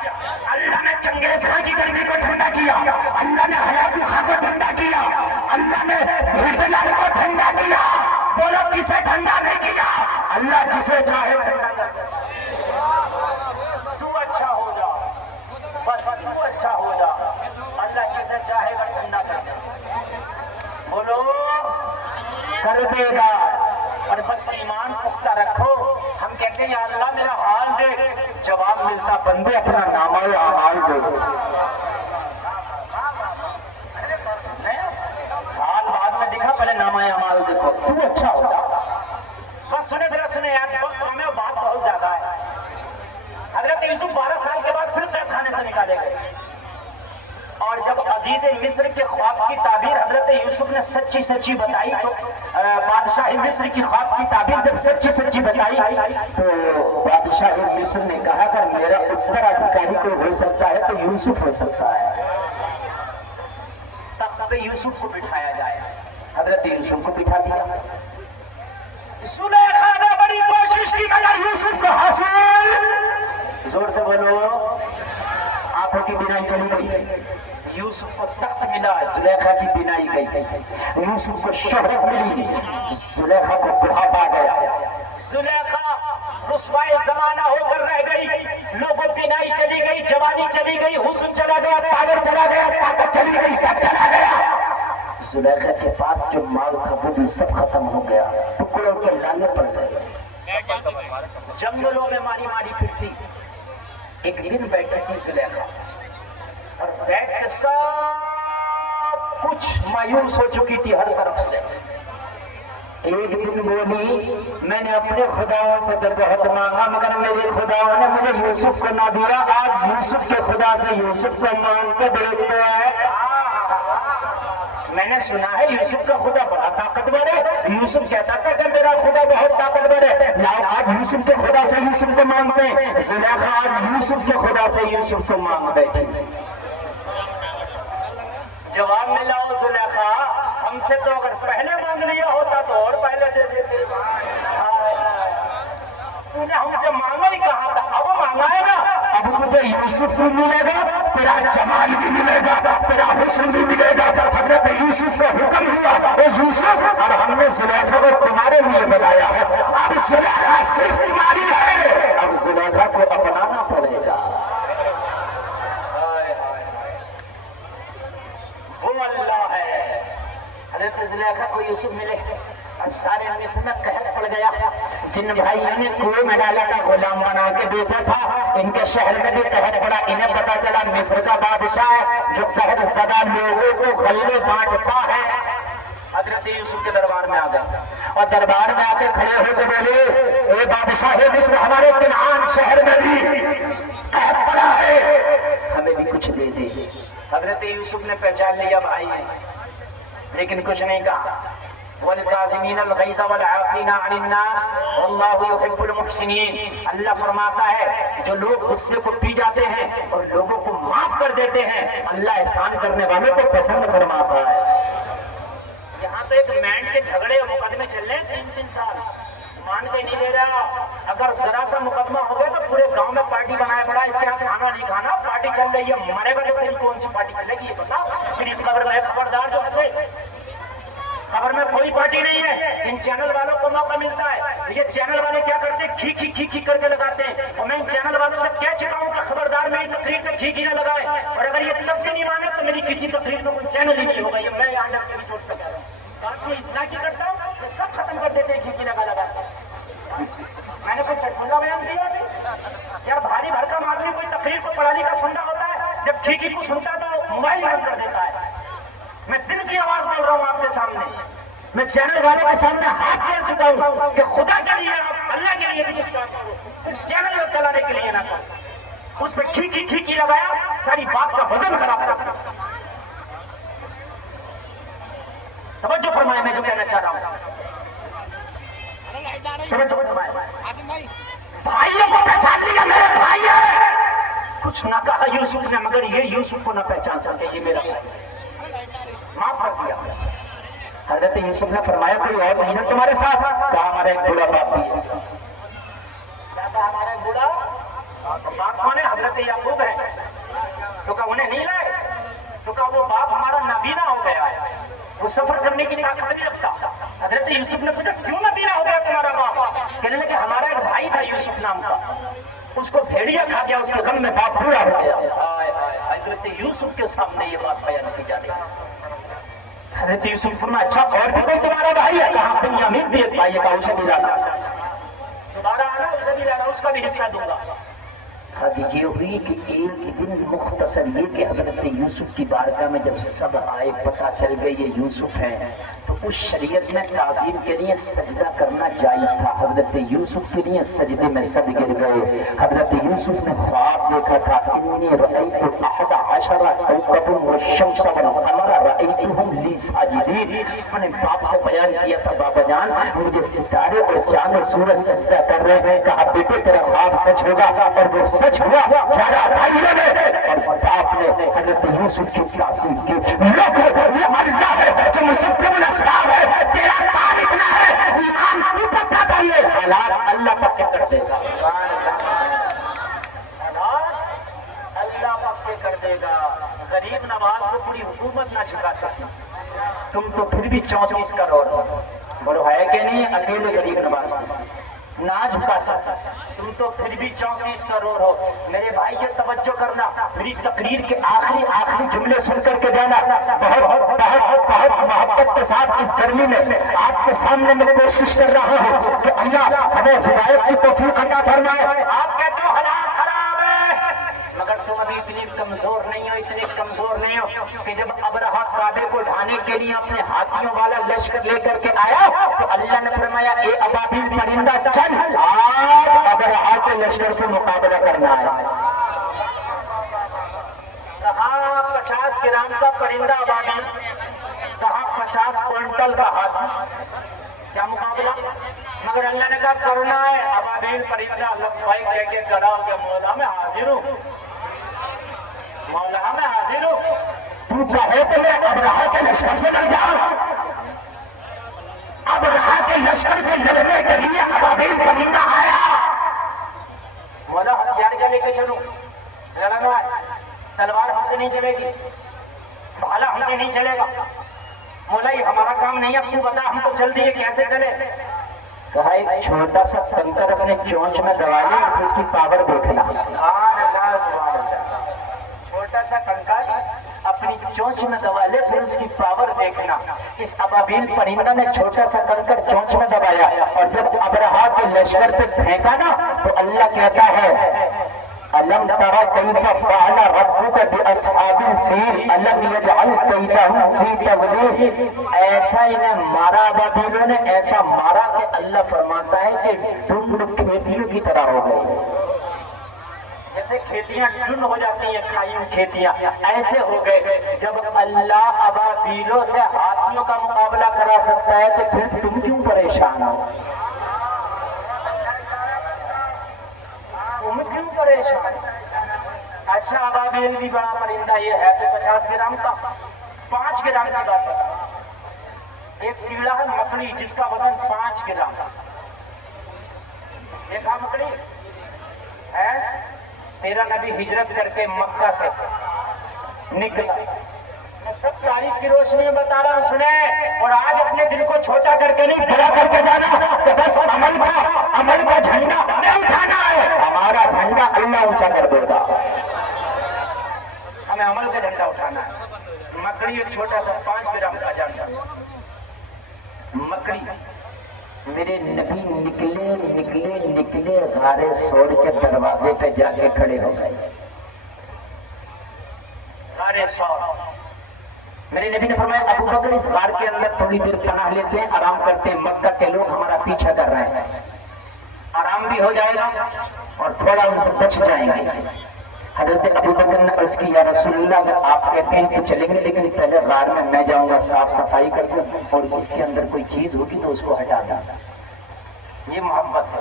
اللہ نے چنگیز خان کی گرمی کو ٹھنڈا کیا اللہ نے حیات خان کو ٹھنڈا کیا اللہ نے بھیدلال کو ٹھنڈا کیا بولو کسے ٹھنڈا نہیں کیا اللہ جسے چاہے ٹھنڈا کر دے تو اچھا ہو جا بس تو اچھا ہو جا اللہ جسے چاہے گا ٹھنڈا کر دے بولو کر دے گا اور بس ایمان پختہ رکھو ہم کہتے ہیں یا اللہ میرا حال دے جواب ملتا بندے اپنا نامہ اعمال دے حال بعد میں دکھا پہلے نامہ اعمال دیکھو تو اچھا ہوگا بس سنے ذرا سنے یاد وقت ہمیں بات بہت زیادہ ہے حضرت یوسف 12 سال کے بعد پھر قید خانے سے نکالے گئے اور جب عزیز مصر کے خواب کی تعبیر حضرت یوسف نے سچی سچی بتائی تو بادشاہ مصر کی خواب کی تعبیر جب سچی سچی بتائی تو بادشاہ مصر نے کہا کہ میرا اترادھیکاری کوئی ہو سکتا ہے تو یوسف ہو سکتا ہے تخت پہ یوسف کو بٹھایا جائے حضرت یوسف کو بٹھا دیا زلیخا نے بڑی کوشش کی مگر یوسف کو حاصل زور سے بولو آنکھوں کی بینائی چلی گئی یوسف کو تخت ملا زلیخا کی بینائی گئی یوسف کو شہرت ملی زلیخا کو بڑھاپا گیا زلیخا رسوائے زمانہ ہو کر رہ گئی لوگوں بینائی چلی گئی جوانی چلی گئی حسن چلا گیا پاور چلا گیا طاقت چلی گئی سب چلا گیا زلیخا کے پاس جو مال تھا وہ بھی سب ختم ہو گیا ٹکڑوں کے لالے پڑ گئے جنگلوں میں ماری ماری پھرتی ایک دن بیٹھی تھی زلیخا اور بیٹھ کے سب کچھ مایوس ہو چکی تھی ہر طرف سے. ایک دن بولی میں نے اپنے خداؤں سے جب بہت مانگا مگر میرے خداؤں نے مجھے یوسف کو نہ دیا. آج یوسف کے خدا سے یوسف کو مانگ کے دیکھتے ہیں. میں نے سنا ہے یوسف کا خدا بڑا طاقتور ہے. یوسف کہتا تھا کہ میرا خدا بہت طاقتور ہے. لاؤ آج یوسف کے خدا سے یوسف کو مانگتے ہیں. زلیخا آج یوسف کے خدا سے یوسف کو مانگ بیٹھی. جواب ملا زلیخا ہم سے تو اگر پہلے مانگ لیا ہوتا تو اور پہلے دے دیتے. تو نے ہم سے مانگا ہی کہا تھا. اب مانگا ہے نا. اب تجھے یوسف بھی ملے گا, تیرا جمال بھی ملے گا, تیرا حسن بھی ملے گا. حضرت یوسف کو حکم ہوا اے یوسف اور ہم نے زلیخا کو تمہارے لیے بنایا ہے. اب زلیخا صرف تمہاری ہے. اب زلیخا کو اپنانا پڑے گا. وہ اللہ ہے. حضرت زلیخا کو یوسف ملے اور سارے مصر میں قحط پڑ گیا. جن بھائیوں نے کنویں میں ڈالا تھا غلام بنا کے بیچا تھا ان کے شہر میں بھی قحط پڑا. انہیں پتا چلا مصر کا بادشاہ ہے جو قحط زدہ لوگوں کو غلے بانٹتا ہے. حضرت یوسف کے دربار میں آ گیا اور دربار میں آ کے کھڑے ہو کے بولے اے بادشاہ مصر ہمارے کنعان شہر میں بھی قحط پڑا ہے, ہمیں بھی کچھ دے دے. حضرت یوسف نے پہچان لیا بھائی لیکن کچھ نہیں کہا. والکاظمین الغیظ والعافین عن الناس واللہ یحب المحسنین. اللہ فرماتا ہے جو لوگ غصے کو پی جاتے ہیں اور لوگوں کو معاف کر دیتے ہیں اللہ احسان کرنے والوں کو پسند فرماتا ہے. یہاں تو ایک مینڈ کے جھگڑے اور مقدمے چل رہے ہیں 3 سال مان کے نہیں دے رہا. اگر ذرا سا مقدمہ ہو گیا تو پورے گاؤں میں پارٹی بنایا پڑا اس کے ہاں کھانا نہیں کھانا. پارٹی چل رہی ہے مرے گا تو تیری کون سی پارٹی چلے گی یہ بتا. تیری قبر میں خبردار جو ہنسے خبر میں کوئی پارٹی نہیں ہے. ان چینل والوں کو موقع ملتا ہے. یہ چینل والے کیا کرتے ہیں کھی کھی کھی کھی کر کے لگاتے ہیں. اور میں ان چینل والوں سے کہہ چکا ہوں کہ خبردار میری تقریر میں کھی کھی نہ لگائے. اور اگر یہ تب بھی نہیں مانے تو میری کسی تقریر میں کوئی چینل ہی نہیں ہوگا. یہ میں یہاں ڈر کے بھی چوٹ پہ کہہ رہا ہوں. بات میں اصلاح کی کرتا ہوں تو سب ختم کر دیتے ہیں کھی کھی لگا لگا. میں نے کوئی چٹکلا بیان دیا نہیں. یار بھاری بھرکم آدمی کوئی تقریر کو پڑھا لکھا سننا ہوتا ہے جب کھی کھی کو سنتا ہے تو موبائل بند کر دیتا ہے. میں دل کی آواز بول رہا ہوں آپ کے سامنے. میں چینل والے کے سامنے ہاتھ جوڑ چکا ہوں کہ خدا کے لیے آپ اللہ کے لیے بھی کچھ کام کرو, صرف چینل میں چلانے کے لیے نہ کرو. اس پہ کھی کھی کھی کھی لگایا ساری بات کا وزن خراب کرتا. توجہ فرمائے میں جو کہنا چاہ رہا ہوں. توجہ فرمائے بھائیوں کو پہچان لیا میرے بھائی ہے. کچھ نہ کہا یوسف نے مگر یہ یوسف کو نہ پہچان سکے یہ میرا معاف کر دیا. حضرت یوسف نے فرمایا کوئی اور نہیں ہے تمہارے ساتھ. کہا ہمارا ایک بوڑھا باپ بھی ہے. کیا کہا ہمارا ایک بوڑھا باپ کون ہے؟ حضرت یعقوب ہے. تو کہا انہیں نہیں لائے. تو کہا وہ باپ ہمارا نابینا ہو گیا ہے, وہ سفر کرنے کی طاقت نہیں رکھتا. حضرت یوسف نے پوچھا کیوں نابینا ہو گیا تمہارا باپ؟ کہنے لگے ہمارا ایک بھائی تھا یوسف نام کا, اس کو بھیڑیا کھا گیا, اس کے غم میں باپ بوڑھا ہو گیا. حضرت یوسف کے سامنے یہ بات بیان کی جا رہی ہے. حضرت یوسف فرمایا اچھا اور بھی کوئی تمہارا بھائی ہے؟ کہاں بنیامین بھی ایک بھائی ہے. کہا اسے بھی لانا. دوبارہ آنا اسے بھی لانا, اس کا بھی حصہ دوں گا. حد یہ ہوئی کہ ایک دن مختصر یہ کہ حضرت یوسف کی بارگاہ میں جب سب آئے پتہ چل گئے یہ یوسف ہیں تو اس شریعت میں تعظیم کے لیے سجدہ کرنا جائز تھا. حضرت یوسف کے لیے سجدے میں سب گر گئے. حضرت یوسف نے خواب دیکھا تھا انی رأیت احد عشر کوکبا والشمس والقمر رأیتهم لی ساجدین. میں نے باپ سے بیان کیا تھا بابا جان مجھے ستارے اور چاند اور سورج سجدہ کر رہے ہیں. کہا بیٹے تیرا خواب سچ ہوگا اور وہ سچ ہوا. پیارا بھائیوں نے اور باپ نے حضرت یوسف کی تعظیم کی. لوگوں یہ اللہ ہے جو مسلم اسباب ہے. تیرا کام اتنا ہے ایمان تو پکا کر لے حالات اللہ پکے کر دے گا. اللہ پکے کر دے گا. غریب نواز کو پوری حکومت نہ جھکا سکتی. تم تو پھر بھی 34 کروڑ بولو ہے کہ نہیں اکیلے غریب نواز کو نہ جھکا سکتا. تم تو پھر بھی 34 کروڑ ہو. میرے بھائی یہ توجہ کرنا میری تقریر کے آخری جملے سن کر کے جانا. بہت محبت کے ساتھ اس گرمی میں آپ کے سامنے میں کوشش کر رہا ہوں کہ اللہ ہمیں ہدایت کی توفیق عطا فرمائے. آپ کہتے ہو حالات خراب ہے کمزور نہیں ہو، اتنے کمزور نہیں ہو کہ جب ابرہہ کعبے کو ڈھانے کے لیے اپنے ہاتھیوں والا لشکر لے کر کے آیا تو اللہ نے فرمایا اے ابابیل پرندہ چل، آج ابرہہ کے لشکر سے مقابلہ کرنا ہے۔ کہاں 50 گرام کا پرندہ ابابیل، کہاں 50 کوئنٹل کا ہاتھی، کیا مقابلہ؟ مگر اللہ نے کہا کرنا ہے۔ ابابیل پرندہ لبیک کہہ کے کھڑا ہو گیا، مولا میں حاضر ہوں، مولا میں حاضر ہوں، تو کہے تو میں ابرہہ کے لشکر سے لڑ جاؤں۔ ابرہہ کے لشکر سے لڑنے کے لیے ابابیل پرندہ آیا، مولا ہتھیار کیا لے کے چلوں؟ لڑنا ہے، تلوار ہم سے نہیں چلے گی، بھالا ہم سے نہیں چلے گا، مولا یہ ہمارا کام نہیں، اب تو بتا ہم کو چل دیے کیسے چلے؟ کہا ایک چھوٹا سا کنکر اپنے چونچ میں دبا لے، پھر اس کی پاور دیکھنا۔ چھوٹا سا کنکر اپنی چونچ میں دبا لے، پھر اس کی پاور دیکھنا۔ اس ابابیل پرندہ نے چھوٹا سا کنکر چونچ میں دبایا اور جب ابرہہ کے لشکر پہ پھینکا نا تو اللہ کہتا ہے أَلَمْ تَرَ كَيْفَ فَعَلَ رَبُّكَ بِأَصْحَابِ الْفِيلِ أَلَمْ يَجْعَلْ كَيْدَهُمْ فِي تَضْلِيلٍ۔ ایسا انہیں مارا ابابیلوں نے، ایسا مارا کہ اللہ فرماتا ہے کہ ڈنڈ کھیتیوں کی طرح ہو گئی، جیسے کھیتیاں ڈن ہو جاتی ہیں، کھائی ہوئی کھیتیاں، ایسے ہو گئے۔ جب اللہ ابابیلوں سے ہاتھیوں کا مقابلہ کرا سکتا ہے تو پھر تم کیوں پریشان ہو؟ تم کیوں پریشان؟ اچھا ابابیل بھی بڑا پرندہ، یہ ہے تو 50 گرام کا، 5 گرام کی بات بتا۔ ایک کیڑا ہے مکڑی جس کا وزن 5 گرام، دیکھا مکڑی ہے؟ تیرا نبی ہجرت کر کے مکہ سے نکلا، میں سب تاریخ کی روشنی میں بتا رہا ہوں سنیں، اور آج اپنے دل کو چھوٹا کر کے نہیں بڑا کر کے جانا کہ بس عمل کا جھنڈا ہمیں اٹھانا ہے، ہمارا جھنڈا اللہ اونچا کر دے گا، ہمیں عمل کا جھنڈا اٹھانا ہے۔ مکڑی ایک چھوٹا سا 5 گرام کا جھنڈا، مکڑی میرے نبی نکلے غار سور کے دروازے پہ جا کے کھڑے ہو گئے۔ غار سور، میرے نبی نے فرمایا ابو بکر اس غار کے اندر تھوڑی دیر پناہ لیتے ہیں، آرام کرتے ہیں، مکہ کے لوگ ہمارا پیچھا کر رہے ہیں، آرام بھی ہو جائے گا اور تھوڑا ان سے بچ جائیں گے۔ حضرت ابو بکر نے عرض کی یا رسول اللہ اگر آپ کہتے ہیں تو چلیں گے، لیکن پہلے غار میں جاؤں گا، صاف صفائی کر دوں اور اس کے اندر کوئی چیز ہوگی تو اس کو ہٹا دوں، یہ محبت ہے۔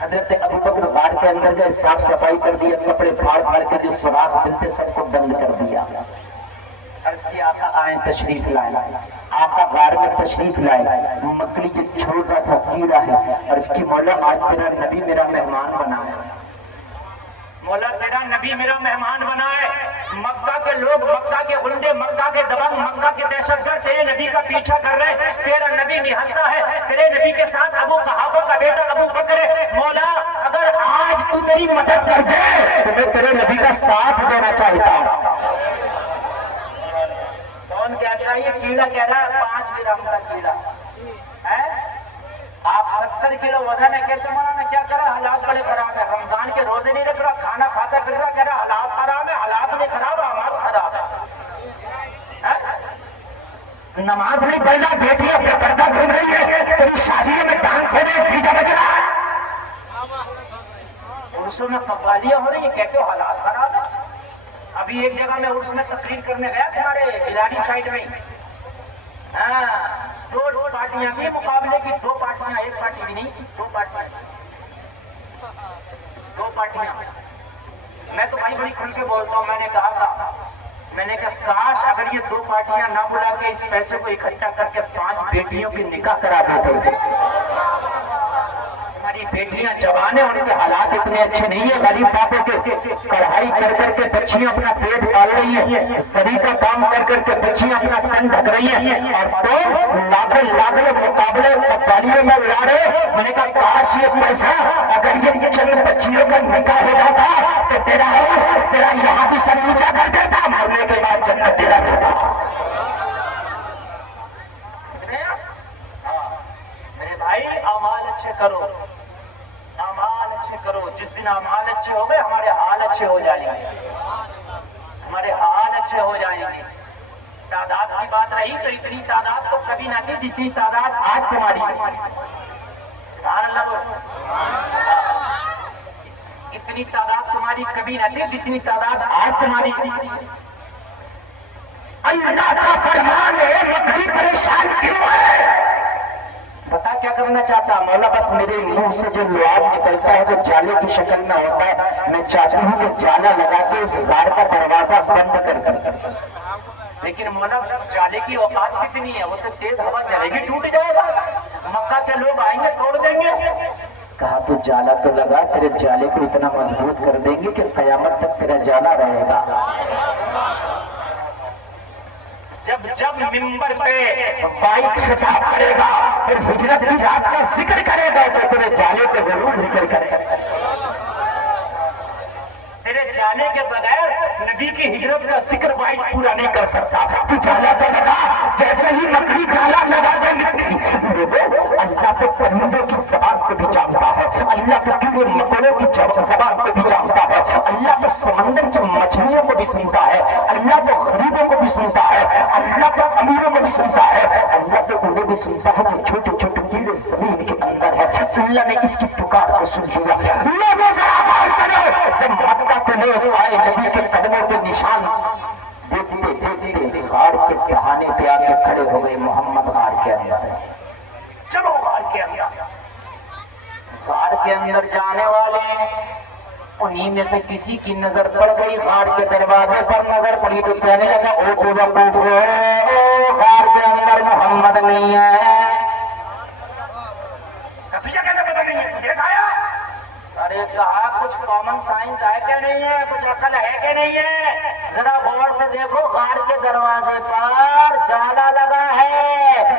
حضرت ابو بکر غار کے اندر گئے، صاف صفائی کر دیا، کپڑے پھاڑ کے جو سوراخ ملتے سب کو بند کر دیا۔ عرض کی آقا آئیں تشریف لائیں، آقا غار میں تشریف لائیں، مکڑی جو چھوڑ رہا تھا کیڑا ہے، اور اس کی مولا آج تیرا نبی میرا مہمان بنا ہے، مولا تیرا نبی میرا مہمان بنا ہے، مکہ کے لوگ، مکہ کے غنڈے، مکہ کے دبنگ، مکہ کے دہشت گرد تیرے نبی کا پیچھا کر رہے ہیں، تیرا نبی نہتا ہے، تیرے نبی کے ساتھ ابو قحافہ کا بیٹا ابو بکر ہے، مولا اگر آج تو میری مدد کر دے تو میں تیرے نبی کا ساتھ دینا چاہتا ہوں۔ کون کہتا ہے؟ یہ کیڑا کہہ رہا ہے 5 گرام کا کیڑا ہے، آپ 70 کلو وزن ہے، کہتے مولانا کیا کرا، حالات بڑے خراب ہے، رمضان کے روزے نہیں رکھ رہا، کھانا کھاتا پھر رہا، کہہ رہا حالات خراب ہے، حالات نہیں خراب ہے، اعمال خراب ہے، نماز نہیں پڑھنا، بیٹی اپنے پردہ گھوم رہی ہے، تیری شادی میں ڈانس ہے، ڈیجے بج رہا ہے، عرصوں میں قوالیاں ہو رہی ہے، کہتے ہو حالات خراب ہے۔ ابھی ایک جگہ میں عرص میں تقریر کرنے گیا تمہارے بلاری سائڈ میں، دو پارٹیاں کی مقابلے کی، 2 پارٹیاں، ایک پارٹی بھی نہیں، 2 پارٹیاں، میں تو بھائی بڑی کھل کے بولتا ہوں، میں نے کہا تھا، میں نے کہا کاش اگر یہ 2 پارٹیاں نہ بلا کے اس پیسے کو اکٹھا کر کے 5 بیٹیوں کی نکاح کرا دیتے، ہماری بیٹیاں جوان ہیں، ان کے حالات اتنے اچھے نہیں ہیں، غریب باپوں کے کڑھائی کر کے بچیاں اپنا پیٹ پال رہی ہیں، سری کا کام کر کے بچیاں اپنا تن ڈھک رہی ہیں، اور تو لاکھ مقابلے قوالیوں میں اڑا رہے۔ میں نے کہا کاش یہ پیسہ اگر یہ چند بچیوں کا نکاح ہو جاتا تو تیرا یہاں بھی سر اونچا کر دیتا، مرنے کے بعد جنت دلا دیتا۔ میرے بھائی اعمال اچھے کرو، اعمال اچھے کرو، جس دن اعمال اچھے ہو گئے ہمارے حال اچھے ہو جائیں گے۔ تعداد کی بات رہی تو اتنی تعداد تو کبھی نہ تھی جتنی تعداد آج تمہاری سبحان اللہ اتنی تعداد تمہاری کبھی نہ تھی جتنی تعداد آج تمہاری اللہ کا فرمان ہے مکڑی پریشان کیوں ہے پتا کیا کرنا چاہتا مولا بس میرے منہ سے جو لعاب نکلتا ہے وہ جالے کی شکل میں ہوتا ہے میں چاہتی ہوں کہ جالا لگا کے اس غار کا دروازہ بند کر دوں لیکن مولا جالے کی اوقات کتنی ہے وہ تو تیز ہوا چلے گی ٹوٹ جائے گا مکہ کے لوگ آئیں گے توڑ دیں گے کہا تو جالا تو لگا تیرے جالے کو اتنا مضبوط کر دیں گے کہ قیامت تک تیرا جالا رہے گا جب جب ممبر پہ وائس خطاب کرے گا اور ہجرت کی رات کا ذکر کرے گا تو تیرے جالے پہ ضرور ذکر کرے گا تیرے جانے کے بغیر نبی کی ہجرت کا ذکر وائس پورا نہیں کر سکتا تو جالا تو لگا جیسے ہی مکڑی جالا لگا دے اللہ تو پرندوں کی زبان کو بھی جانتا ہے اللہ تو کیڑے مکڑوں کی زبان کو بھی جانتا ہے اللہ تو سمندر کی مچھلیوں کو بھی سنتا ہے اللہ تو غریبوں کو بھی سنتا ہے اللہ تو امیروں کو بھی سنتا ہے اللہ تو انہیں بھی سنتا ہے جو چھوٹے چھوٹے کیڑے زمین کے اندر ہے اللہ نے اس کی پکار کو سن لیا لوگوں ذرا غور کرو جب مکہ کے لوگ آئے نبی کے قدموں کے نشان دیکھتے دیکھتے غار کے ٹہانے پہ آ کے کھڑے ہو گئے محمد غار کے اندر چلو غار کے اندر غار کے اندر جانے والے انہی میں سے کسی کی نظر پڑ گئی غار کے دروازے پر نظر پڑی تو کہنے لگا او بیوقوف غار کے اندر محمد نہیں ہے تجھے کیسے پتہ نہیں ہے یہ کھایا ارے کہا کچھ کامن سائنس ہے کہ نہیں ہے کچھ عقل ہے کہ نہیں ہے ذرا غور سے دیکھو غار کے دروازے پر جالا لگا ہے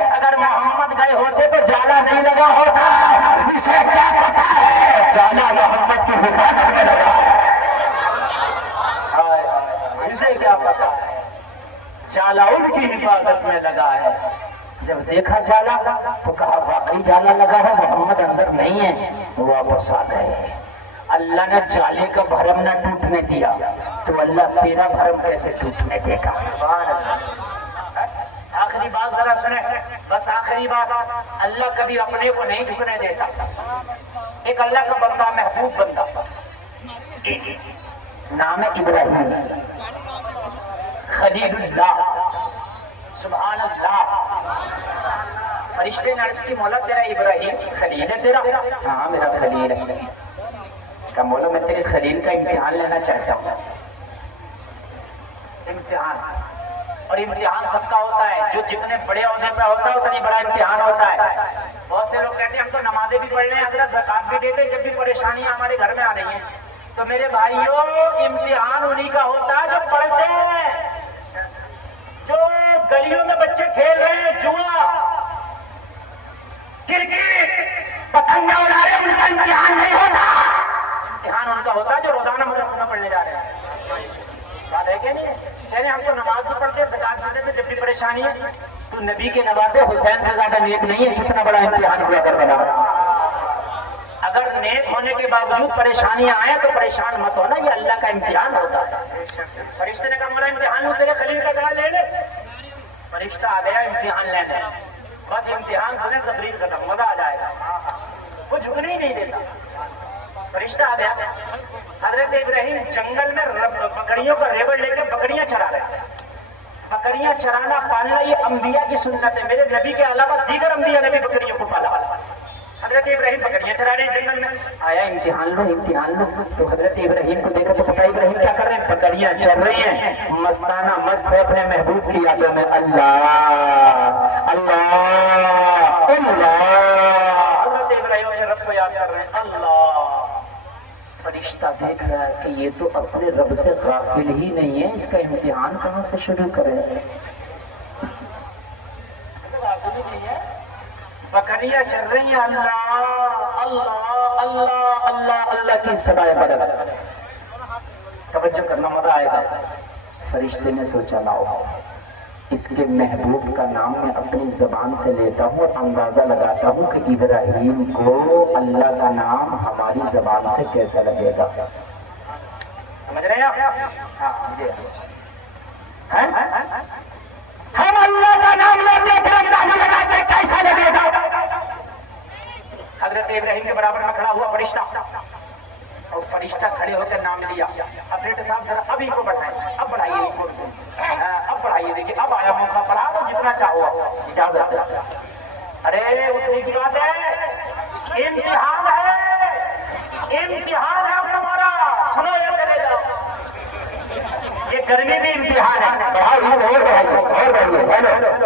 اگر محمد گئے ہوتے تو جالا نہیں لگا ہوتا اسے کیا پتا ہے جالا محمد کی حفاظت میں لگا ہے اسے کیا پتا ہے جالا ان کی حفاظت میں لگا ہے جب دیکھا جالا تو کہا واقعی جالا لگا ہے محمد اندر نہیں ہے واپس آ گئے اللہ نے جالے کا بھرم نہ ٹوٹنے دیا تو اللہ تیرا بھرم کیسے ٹوٹنے دے گا آخری بات ذرا سنیں بس آخری بات اللہ کبھی اپنے کو نہیں جھکنے دیتا ایک اللہ کا بندہ محبوب بندہ نام ابراہیم خلیل اللہ سبحان اللہ فرشتے نے عرض کی مولا تیرا ابراہیم خلیل ہے تیرا ہاں میرا خلیل ہے کہ مولا میں تیرے خلیل کا امتحان لینا چاہتا ہوں امتحان اور امتحان سب کا ہوتا ہے جو جتنے بڑے عہدے پہ ہوتا ہے اتنی بڑا امتحان ہوتا ہے بہت سے لوگ کہتے ہیں ہم تو نمازیں بھی پڑھ رہے ہیں حضرت زکات بھی دیتے جب بھی پریشانیاں ہمارے گھر میں آ رہی ہیں تو میرے بھائیوں امتحان انہی کا ہوتا ہے جو پڑھتے ہیں جو گلیوں میں بچے کھیل رہے ہیں جوا کرکٹ پتنگا اڑا رہے ہیں ان کا امتحان نہیں ہوتا امتحان ان کا ہوتا ہے جو روزانہ مدرسے میں پڑھنے جا رہے ہیں بات ہے کہ نہیں کہہ رہے ہم تو نماز بھی پڑھتے ہیں زکات بھی دیتے جب بھی پریشانی ہے تو نبی کے نوازے حسین سے زیادہ نیک نہیں ہے کتنا بڑا امتحان ہوا کر بنا اگر نیک ہونے کے باوجود پریشانیاں آئیں تو پریشان مت ہونا یہ اللہ کا امتحان ہوتا ہے فرشتے نے کہا مولا امتحان ہوں تیرے خلیل کا ذرا لے لے فرشتہ آ گیا امتحان لینے بس امتحان سنے تقریر ختم مزہ آ جائے گا وہ جھکنے ہی نہیں دیتا فرشتہ آ گیا حضرت ابراہیم جنگل میں بکریوں کا ریوڑ لے کے بکریاں چرا رہے بکریاں چرانا پالنا یہ انبیاء کی سنت ہے میرے نبی کے علاوہ دیگر انبیاء نے بھی بکریوں کو پالا حضرت ابراہیم بکریاں چرا رہے ہیں جنگل میں آیا امتحان لو تو حضرت ابراہیم کو دیکھا تو پتا ابراہیم کیا کر رہے ہیں بکریاں چل رہی ہیں مستانہ مست ہے اپنے محبوب کی یادوں میں اللہ اللہ اللہ حضرت ابراہیم اپنے رب کو یاد کر رہے ہیں اللہ فرشتہ دیکھ رہا ہے کہ یہ تو اپنے رب سے غافل ہی نہیں ہے اس کا امتحان کہاں سے شروع کرے بکریاں چل رہی ہیں اللہ اللہ اللہ اللہ اللہ کی صدائے بدل توجہ کرنا مزہ آئے گا فرشتے نے سوچا لاؤ اس کے محبوب کا نام میں اپنی زبان سے لیتا ہوں اور اندازہ لگاتا ہوں کہ ابراہیم کو اللہ کا نام ہماری زبان سے کیسا لگے گا سمجھ رہے ہیں آپ؟ ہاں یہ دیکھیے اب آیا موقع، پڑھا دو جتنا چاہو، اجازت ہے۔ ارے اٹھنے کی بات ہے، امتحان ہے، امتحان ہے اب تمہارا، سنو یا چلے جاؤ، یہ گرمی بھی امتحان ہے۔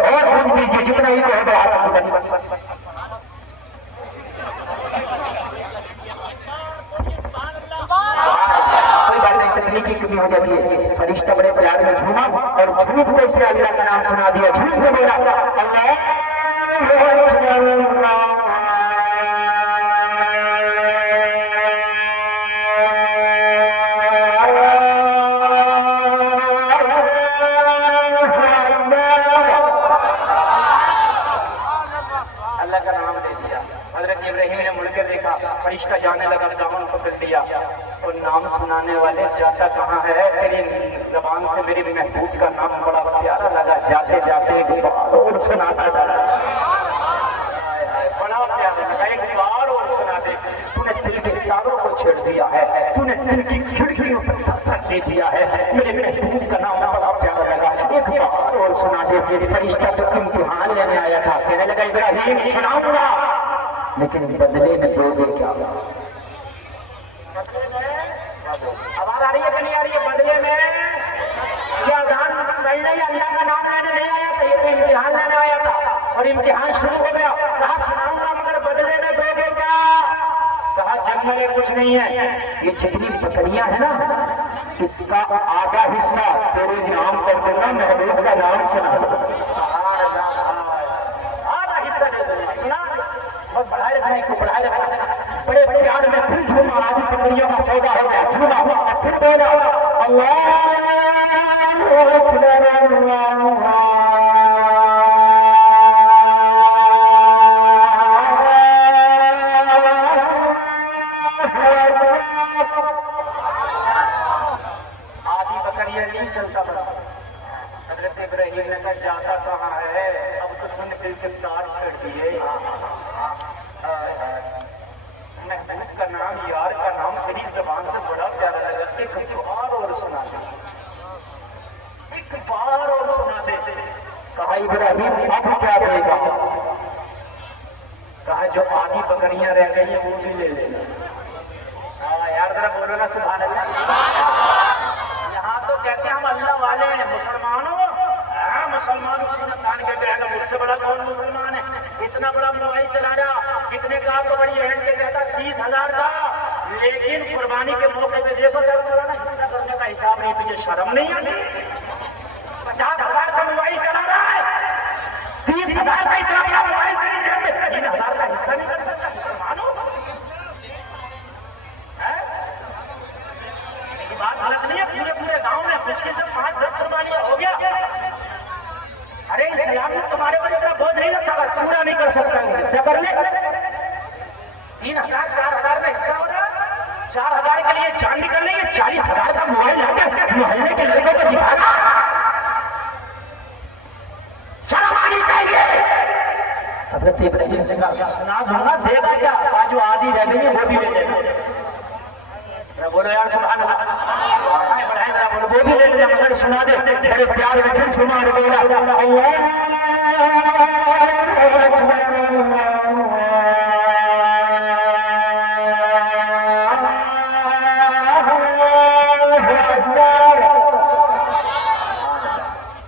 اور پوچھ لیجیے جتنا ہی کو بڑھا سکتے۔ تکنیکی کمی ہو جاتی ہے، فرشتہ بڑے پیار میں جھوما اور جھوٹ کو اسے اللہ کا نام سنا دیا، جھوٹ کو بولا اللہ کا نام لے دیا۔ حضرت ابراہیم نے مڑ کے دیکھا، فرشتہ جانے لگا، دامن پکڑ لیا اور نام سنانے والے جاتا کہاں ہے؟ تیری زبان سے میرے محبوب کا نام بڑا پیارا لگا، جاتے جاتے ایک بار اور سناتا جا رہا، بڑا پیارا لگا، ایک بار اور سنا دے۔ تو نے دل کے تاروں کو چھیڑ دیا ہے، تو نے دل کی کھڑکیوں پر دستک دے دیا ہے، میرے محبوب کا نام بڑا پیارا لگا، ایک بار اور سنا دے۔ فرشتہ تو امتحان لینے آیا تھا، کہنے لگا ابراہیم سناؤں گا لیکن بدلے میں دو گے کیا؟ آواز آ رہی ہے کہ نہیں آ رہی ہے؟ بدلے میں یہ اذان پڑھنے یا اللہ کا نام لینے نہیں آیا تھا، یہ تو امتحان لینے آیا تھا، اور امتحان شروع ہو گیا۔ کہا سناؤں گا مگر بدلے میں دو گے کیا؟ کہا جنگ میں کچھ نہیں ہے، یہ جتنی بکریاں ہیں نا اس کا آدھا حصہ تیرے نام کر دوں گا، محبوب کا نام سنا آدھا حصہ دے دوں گا۔ سنا بس بڑھائے رکھنا، ایک کو بڑھائے رکھنا، بڑے پیار میں پھر جھوما، آدھی بکریوں کا سودا ہو گیا، جھوما پھر بولا اللہ اکبر اللہ چلتا پڑا۔ حضرت ابراہیم نے کہا جاتا کہاں ہے؟ اب تو تم نے دل کے تار چھڑ دیے، محبوب کا نام، یار کا نام میری زبان سے بڑا پیارا لگا، ایک بار اور سنا دے، ایک بار اور سنا دے۔ کہا ابراہیم اب کیا دے گا؟ کہا جو آدھی بکریاں رہ گئی ہیں وہ بھی لے لے۔ یار ذرا بولو نا سبحان اللہ۔ کہتے ہیں ہم اللہ والے ہیں، مسلمانوں، ہاں مسلمانوں سینہ تان کے کہے گا مجھ سے بڑا کون مسلمان ہے؟ اتنا بڑا موبائل چلا رہا، کتنے کا آپ کو بڑی اینڈ کے کہتا 30,000 کا، لیکن قربانی کے موقع پہ دیکھو کیا بولا نا، حصہ کرنے کا حساب نہیں، تجھے شرم نہیں آتی؟ 50,000 کا موبائل چلا رہا ہے، 30,000 کا اتنا بڑا موبائل تیری جیب میں، 3,000 کا حصہ نہیں کر سکتا مسلمانوں؟ بات غلط نہیں ہے، پورے گاؤں میں مشکل سے 5-10 قربانیاں ہو گیا۔ ارے اسلام نے تمہارے پر اتنا بوجھ نہیں رکھا، اگر پورا نہیں کر سکتا حصہ کر لے۔ 3,000 4,000 میں حصہ ہو رہا، 4,000 کے لیے جان نکل رہی ہے، 40,000 کا موبائل لا کے محلے کے لڑکوں کو دکھانا، شرم آنی چاہیے۔ حضرت ابراہیم سے کہا سنا دوں گا، دے گا کیا؟ جو آدھی رہ گئی ہے وہ بھی لے لے گا۔ بولو یار سبحان اللہ، بڑھائیں ذرا بولو، وہ بھی لے لے مگر سنا دے، بڑے پیار میں پھر جھوما اور بولا اللہ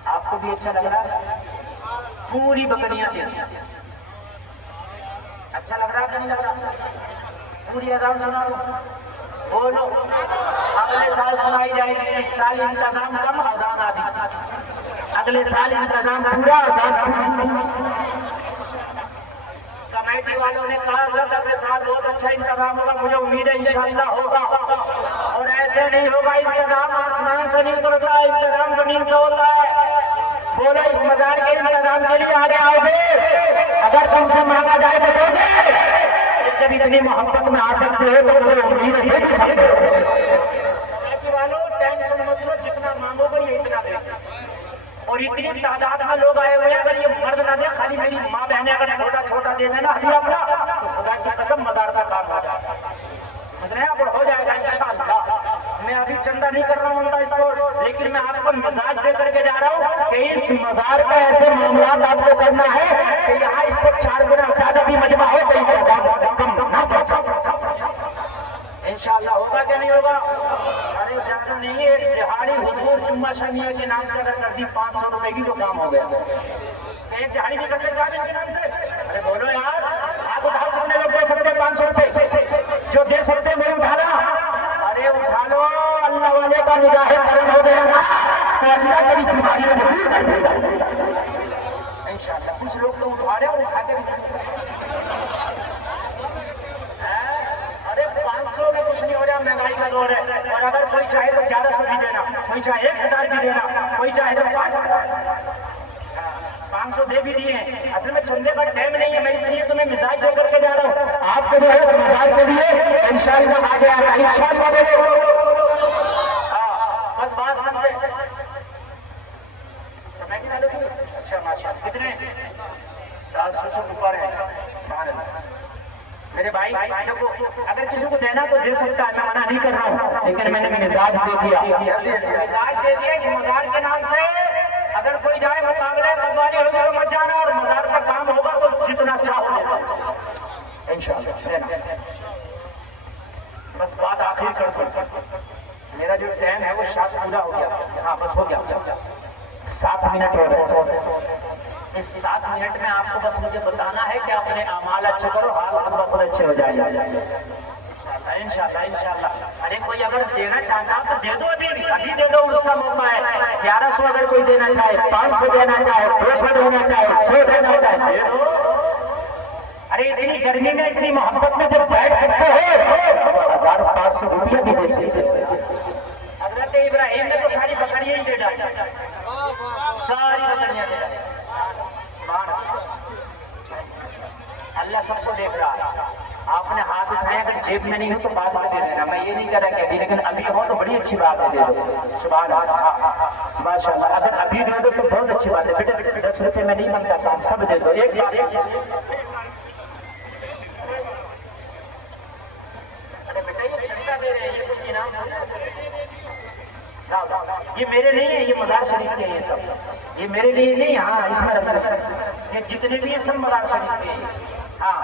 آپ کو بھی اچھا لگ رہا ہے؟ پوری بکریاں دیں، اچھا لگ رہا ہے کہ نہیں لگ رہا؟ پوری اذان سنا دو، بولو اگلے سال سنائی جائے گی، اس سال انتظام کم اذان آدھی، اگلے سال انتظام پورا اذان پوری۔ کمیٹی والوں نے کہا حضرت اگلے سال بہت اچھا انتظام ہوگا، مجھے امید ہے انشاءاللہ ہوگا، اور ایسے نہیں ہوگا، انتظام آسمان سے نہیں اترتا، انتظام زمین سے ہوتا ہے۔ بولو اس مزار کے انتظام کے لیے آگے آؤ گے؟ اگر تم سے مانگا جائے تو دو گے؟ جب اتنی محبت میں آ سکتے ہو تو مجھے امید ہے کہ سب سے ٹینشن مت لو، جتنا مانگو گے یہ اتنا دے، اور اتنی تعداد میں لوگ آئے ہوئے، اگر یہ مرد نہ دے، خالی میری ماں بہنیں اگر چھوٹا چھوٹا دے دینا ہدیہ اپنا، تو خدا کی قسم مدار کا کام ہو جائے گا، ہو جائے گا انشاءاللہ۔ میں ابھی چندہ نہیں کر رہا ہوں اس کو، لیکن میں آپ کو مزاج دے کر کے جا رہا ہوں، کہ اس مزار کا ایسے معاملات آپ کو کرنا ہے کہ یہاں اس سے 4 گنا زیادہ بھی مجمع ہو تو کم نہ کر سکتے. انشاءاللہ ہوگا کہ نہیں ہوگا؟ ارے زیادہ نہیں ہے، دہاڑی حضور جمعہ شمیہ کے نام سے اگر کر دی 500 روپے کی تو کام ہو گیا. ایک دہاڑی بھی کر سکتا ہے کے نام سے؟ ارے بولو یار، آپ اٹھاؤ، کتنے لوگ دے سکتے 500 روپے؟ جو دے سکتے وہی اٹھانا. ارے اٹھا لو، اللہ والے کا نگاہ کرم ہو گیا نا تو اللہ تیری بیماریوں کو دور کر دے گا انشاءاللہ. کچھ لوگ تو اٹھا رہے ہیں، اٹھا کے میں کچھ نہیں ہو رہا، مہنگائی کا دور ہے. اور اگر کوئی چاہے تو 1100 بھی دینا، کوئی چاہے 1000 بھی دینا، کوئی چاہے تو 500 دے بھی دیے ہیں. اصل میں چندے کا ٹائم نہیں ہے، میں اس لیے تمہیں مزاج دے کر کے جا رہا ہوں. آپ کو جو ہے اس مزاج کے لیے انشاءاللہ آگے آ رہا ہے، انشاءاللہ دے دو. بس بات سمجھے. اچھا ماشاءاللہ. کتنے 700 اوپر ہے. سبحان اللہ. میرے بھائی دیکھو، اگر کسی کو دینا تو دے سکتا ہے، میں منع نہیں کر رہا ہوں، لیکن میں نے مزاج دے دیا. مزاج دے دیا اس مزار کے نام سے. اگر کوئی جائے مقابلے قوالی ہوگا تو مت جانا، اور مزار کا کام ہوگا تو جتنا چاہو دینا انشاءاللہ. بس بات آخر کر دوں، میرا جو ٹائم ہے وہ شاید پورا ہو گیا. ہاں بس ہو گیا، 7 منٹ ہو رہے. اس 7 منٹ میں آپ کو بس مجھے بتانا ہے کہ اپنے اعمال اچھے کرو، حال خود بخود اچھے ہو جائیں گے انشاءاللہ. ارے کوئی اگر دینا چاہتا تو دے دو، ابھی دے دو، اس کا موقع ہے. 1100 اگر کوئی دینا چاہے، 500 دینا چاہے، 200 دینا چاہے، 100 دینا چاہے، دے دو. ارے اتنی گرمی میں اتنی محبت میں جب بیٹھ سکتے ہو 1500 روپیہ بھی دے سکتے. حضرت ابراہیم نے تو ساری بکریاں ہی دے ڈالی، ساری بکریاں دے ڈالی. اللہ سب کو دیکھ رہا ہے. آپ نے ہاتھ اٹھائے، اگر جیب میں نہیں ہو تو بعد میں دے دینا. میں یہ نہیں کہہ رہا کہ ابھی، لیکن ابھی ہو تو بڑی اچھی بات ہے، دے دو. سبحان اللہ ماشاءاللہ. اگر ابھی دے دو تو بہت اچھی بات ہے. بیٹے 10 روپے میں نہیں بنتا کام، سب دے دو ایک بار. ارے بیٹا یہ چندہ دے رہے ہیں، یہ کوئی انعام یہ میرے نہیں ہے، یہ مزار شریف کے ہیں سب. یہ میرے لیے نہیں، ہاں اس میں رکھ، یہ جتنے بھی ہیں سب مزار شریف کے ہیں. ہاں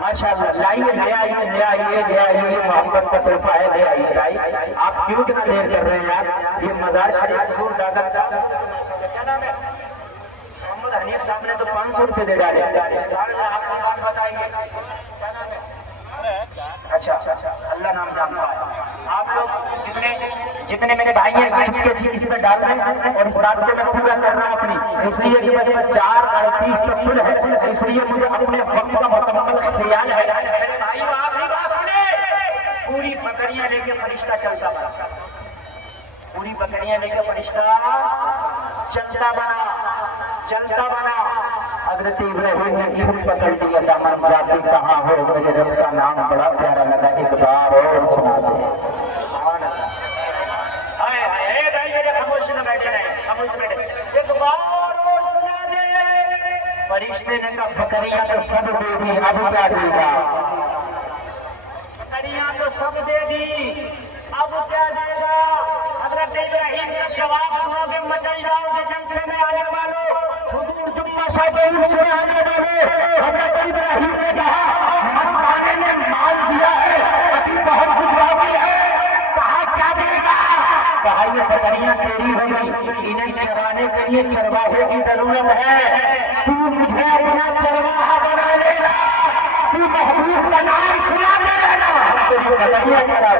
ماشاءاللہ. لائیے، لے آئیے، لے آئیے، لے آئیے. یہ محبت کا تحفہ ہے، لے آئیے. لائیے. آپ کیوں اتنا دیر کر رہے ہیں یار؟ یہ مزار شریف دور دادا کیا نام ہے محمد حنیف صاحب نے تو 500 روپے دے ڈالے. آپ کو بات بتائیں گے کیا نام ہے؟ اچھا اللہ نام جانتا ہے. آپ لوگ جتنے میرے بھائی ہیں چپکے سے اس پہ ڈال رہے ہیں، اور اس بات کو میں پورا کر رہا ہوں اپنی، اس لیے کہ مجھے 4:38 تک کل ہے، اس لیے مجھے اپنے وقت کا مکمل خیال ہے. میرے بھائیو آخری بات سنیں، پوری بکریاں لے کے فرشتہ چلتا بنا، پوری بکریاں لے کے فرشتہ چلتا بنا. حضرت ابراہیم نے پھر پکڑ لیا دامن، جاتے کہاں ہو، مجھے رب کا نام بڑا پیارا لگا، ایک بار اور سنا دے. خاموش نہ بیٹھے رہے، خاموش بیٹھے. ایک بار اور سنا دے. فرشتے نے کہا بکریاں تو سب دے دی، اب کیا دے گا؟ بکریاں تو سب دے دی، اب کیا دے گا؟ حضرت ابراہیم کا جواب سنو گے مچل جاؤ گے. جلسے میں آنے والوں، حضور جمعہ شریف سے آنے والے، حضرت ابراہیم نے کہا مستانے نے مال دیا ہے، ابھی بہت کچھ باقی ہے. کہا کیا دے گا؟ کہا یہ بکریاں تیری ہو گئی، انہیں چرانے کے لیے چرواہے کی ضرورت ہے، تو مجھے اپنا چرواہا بنا لینا، تو محبوب کا نام سنا دے لینا، تو بکریاں چرا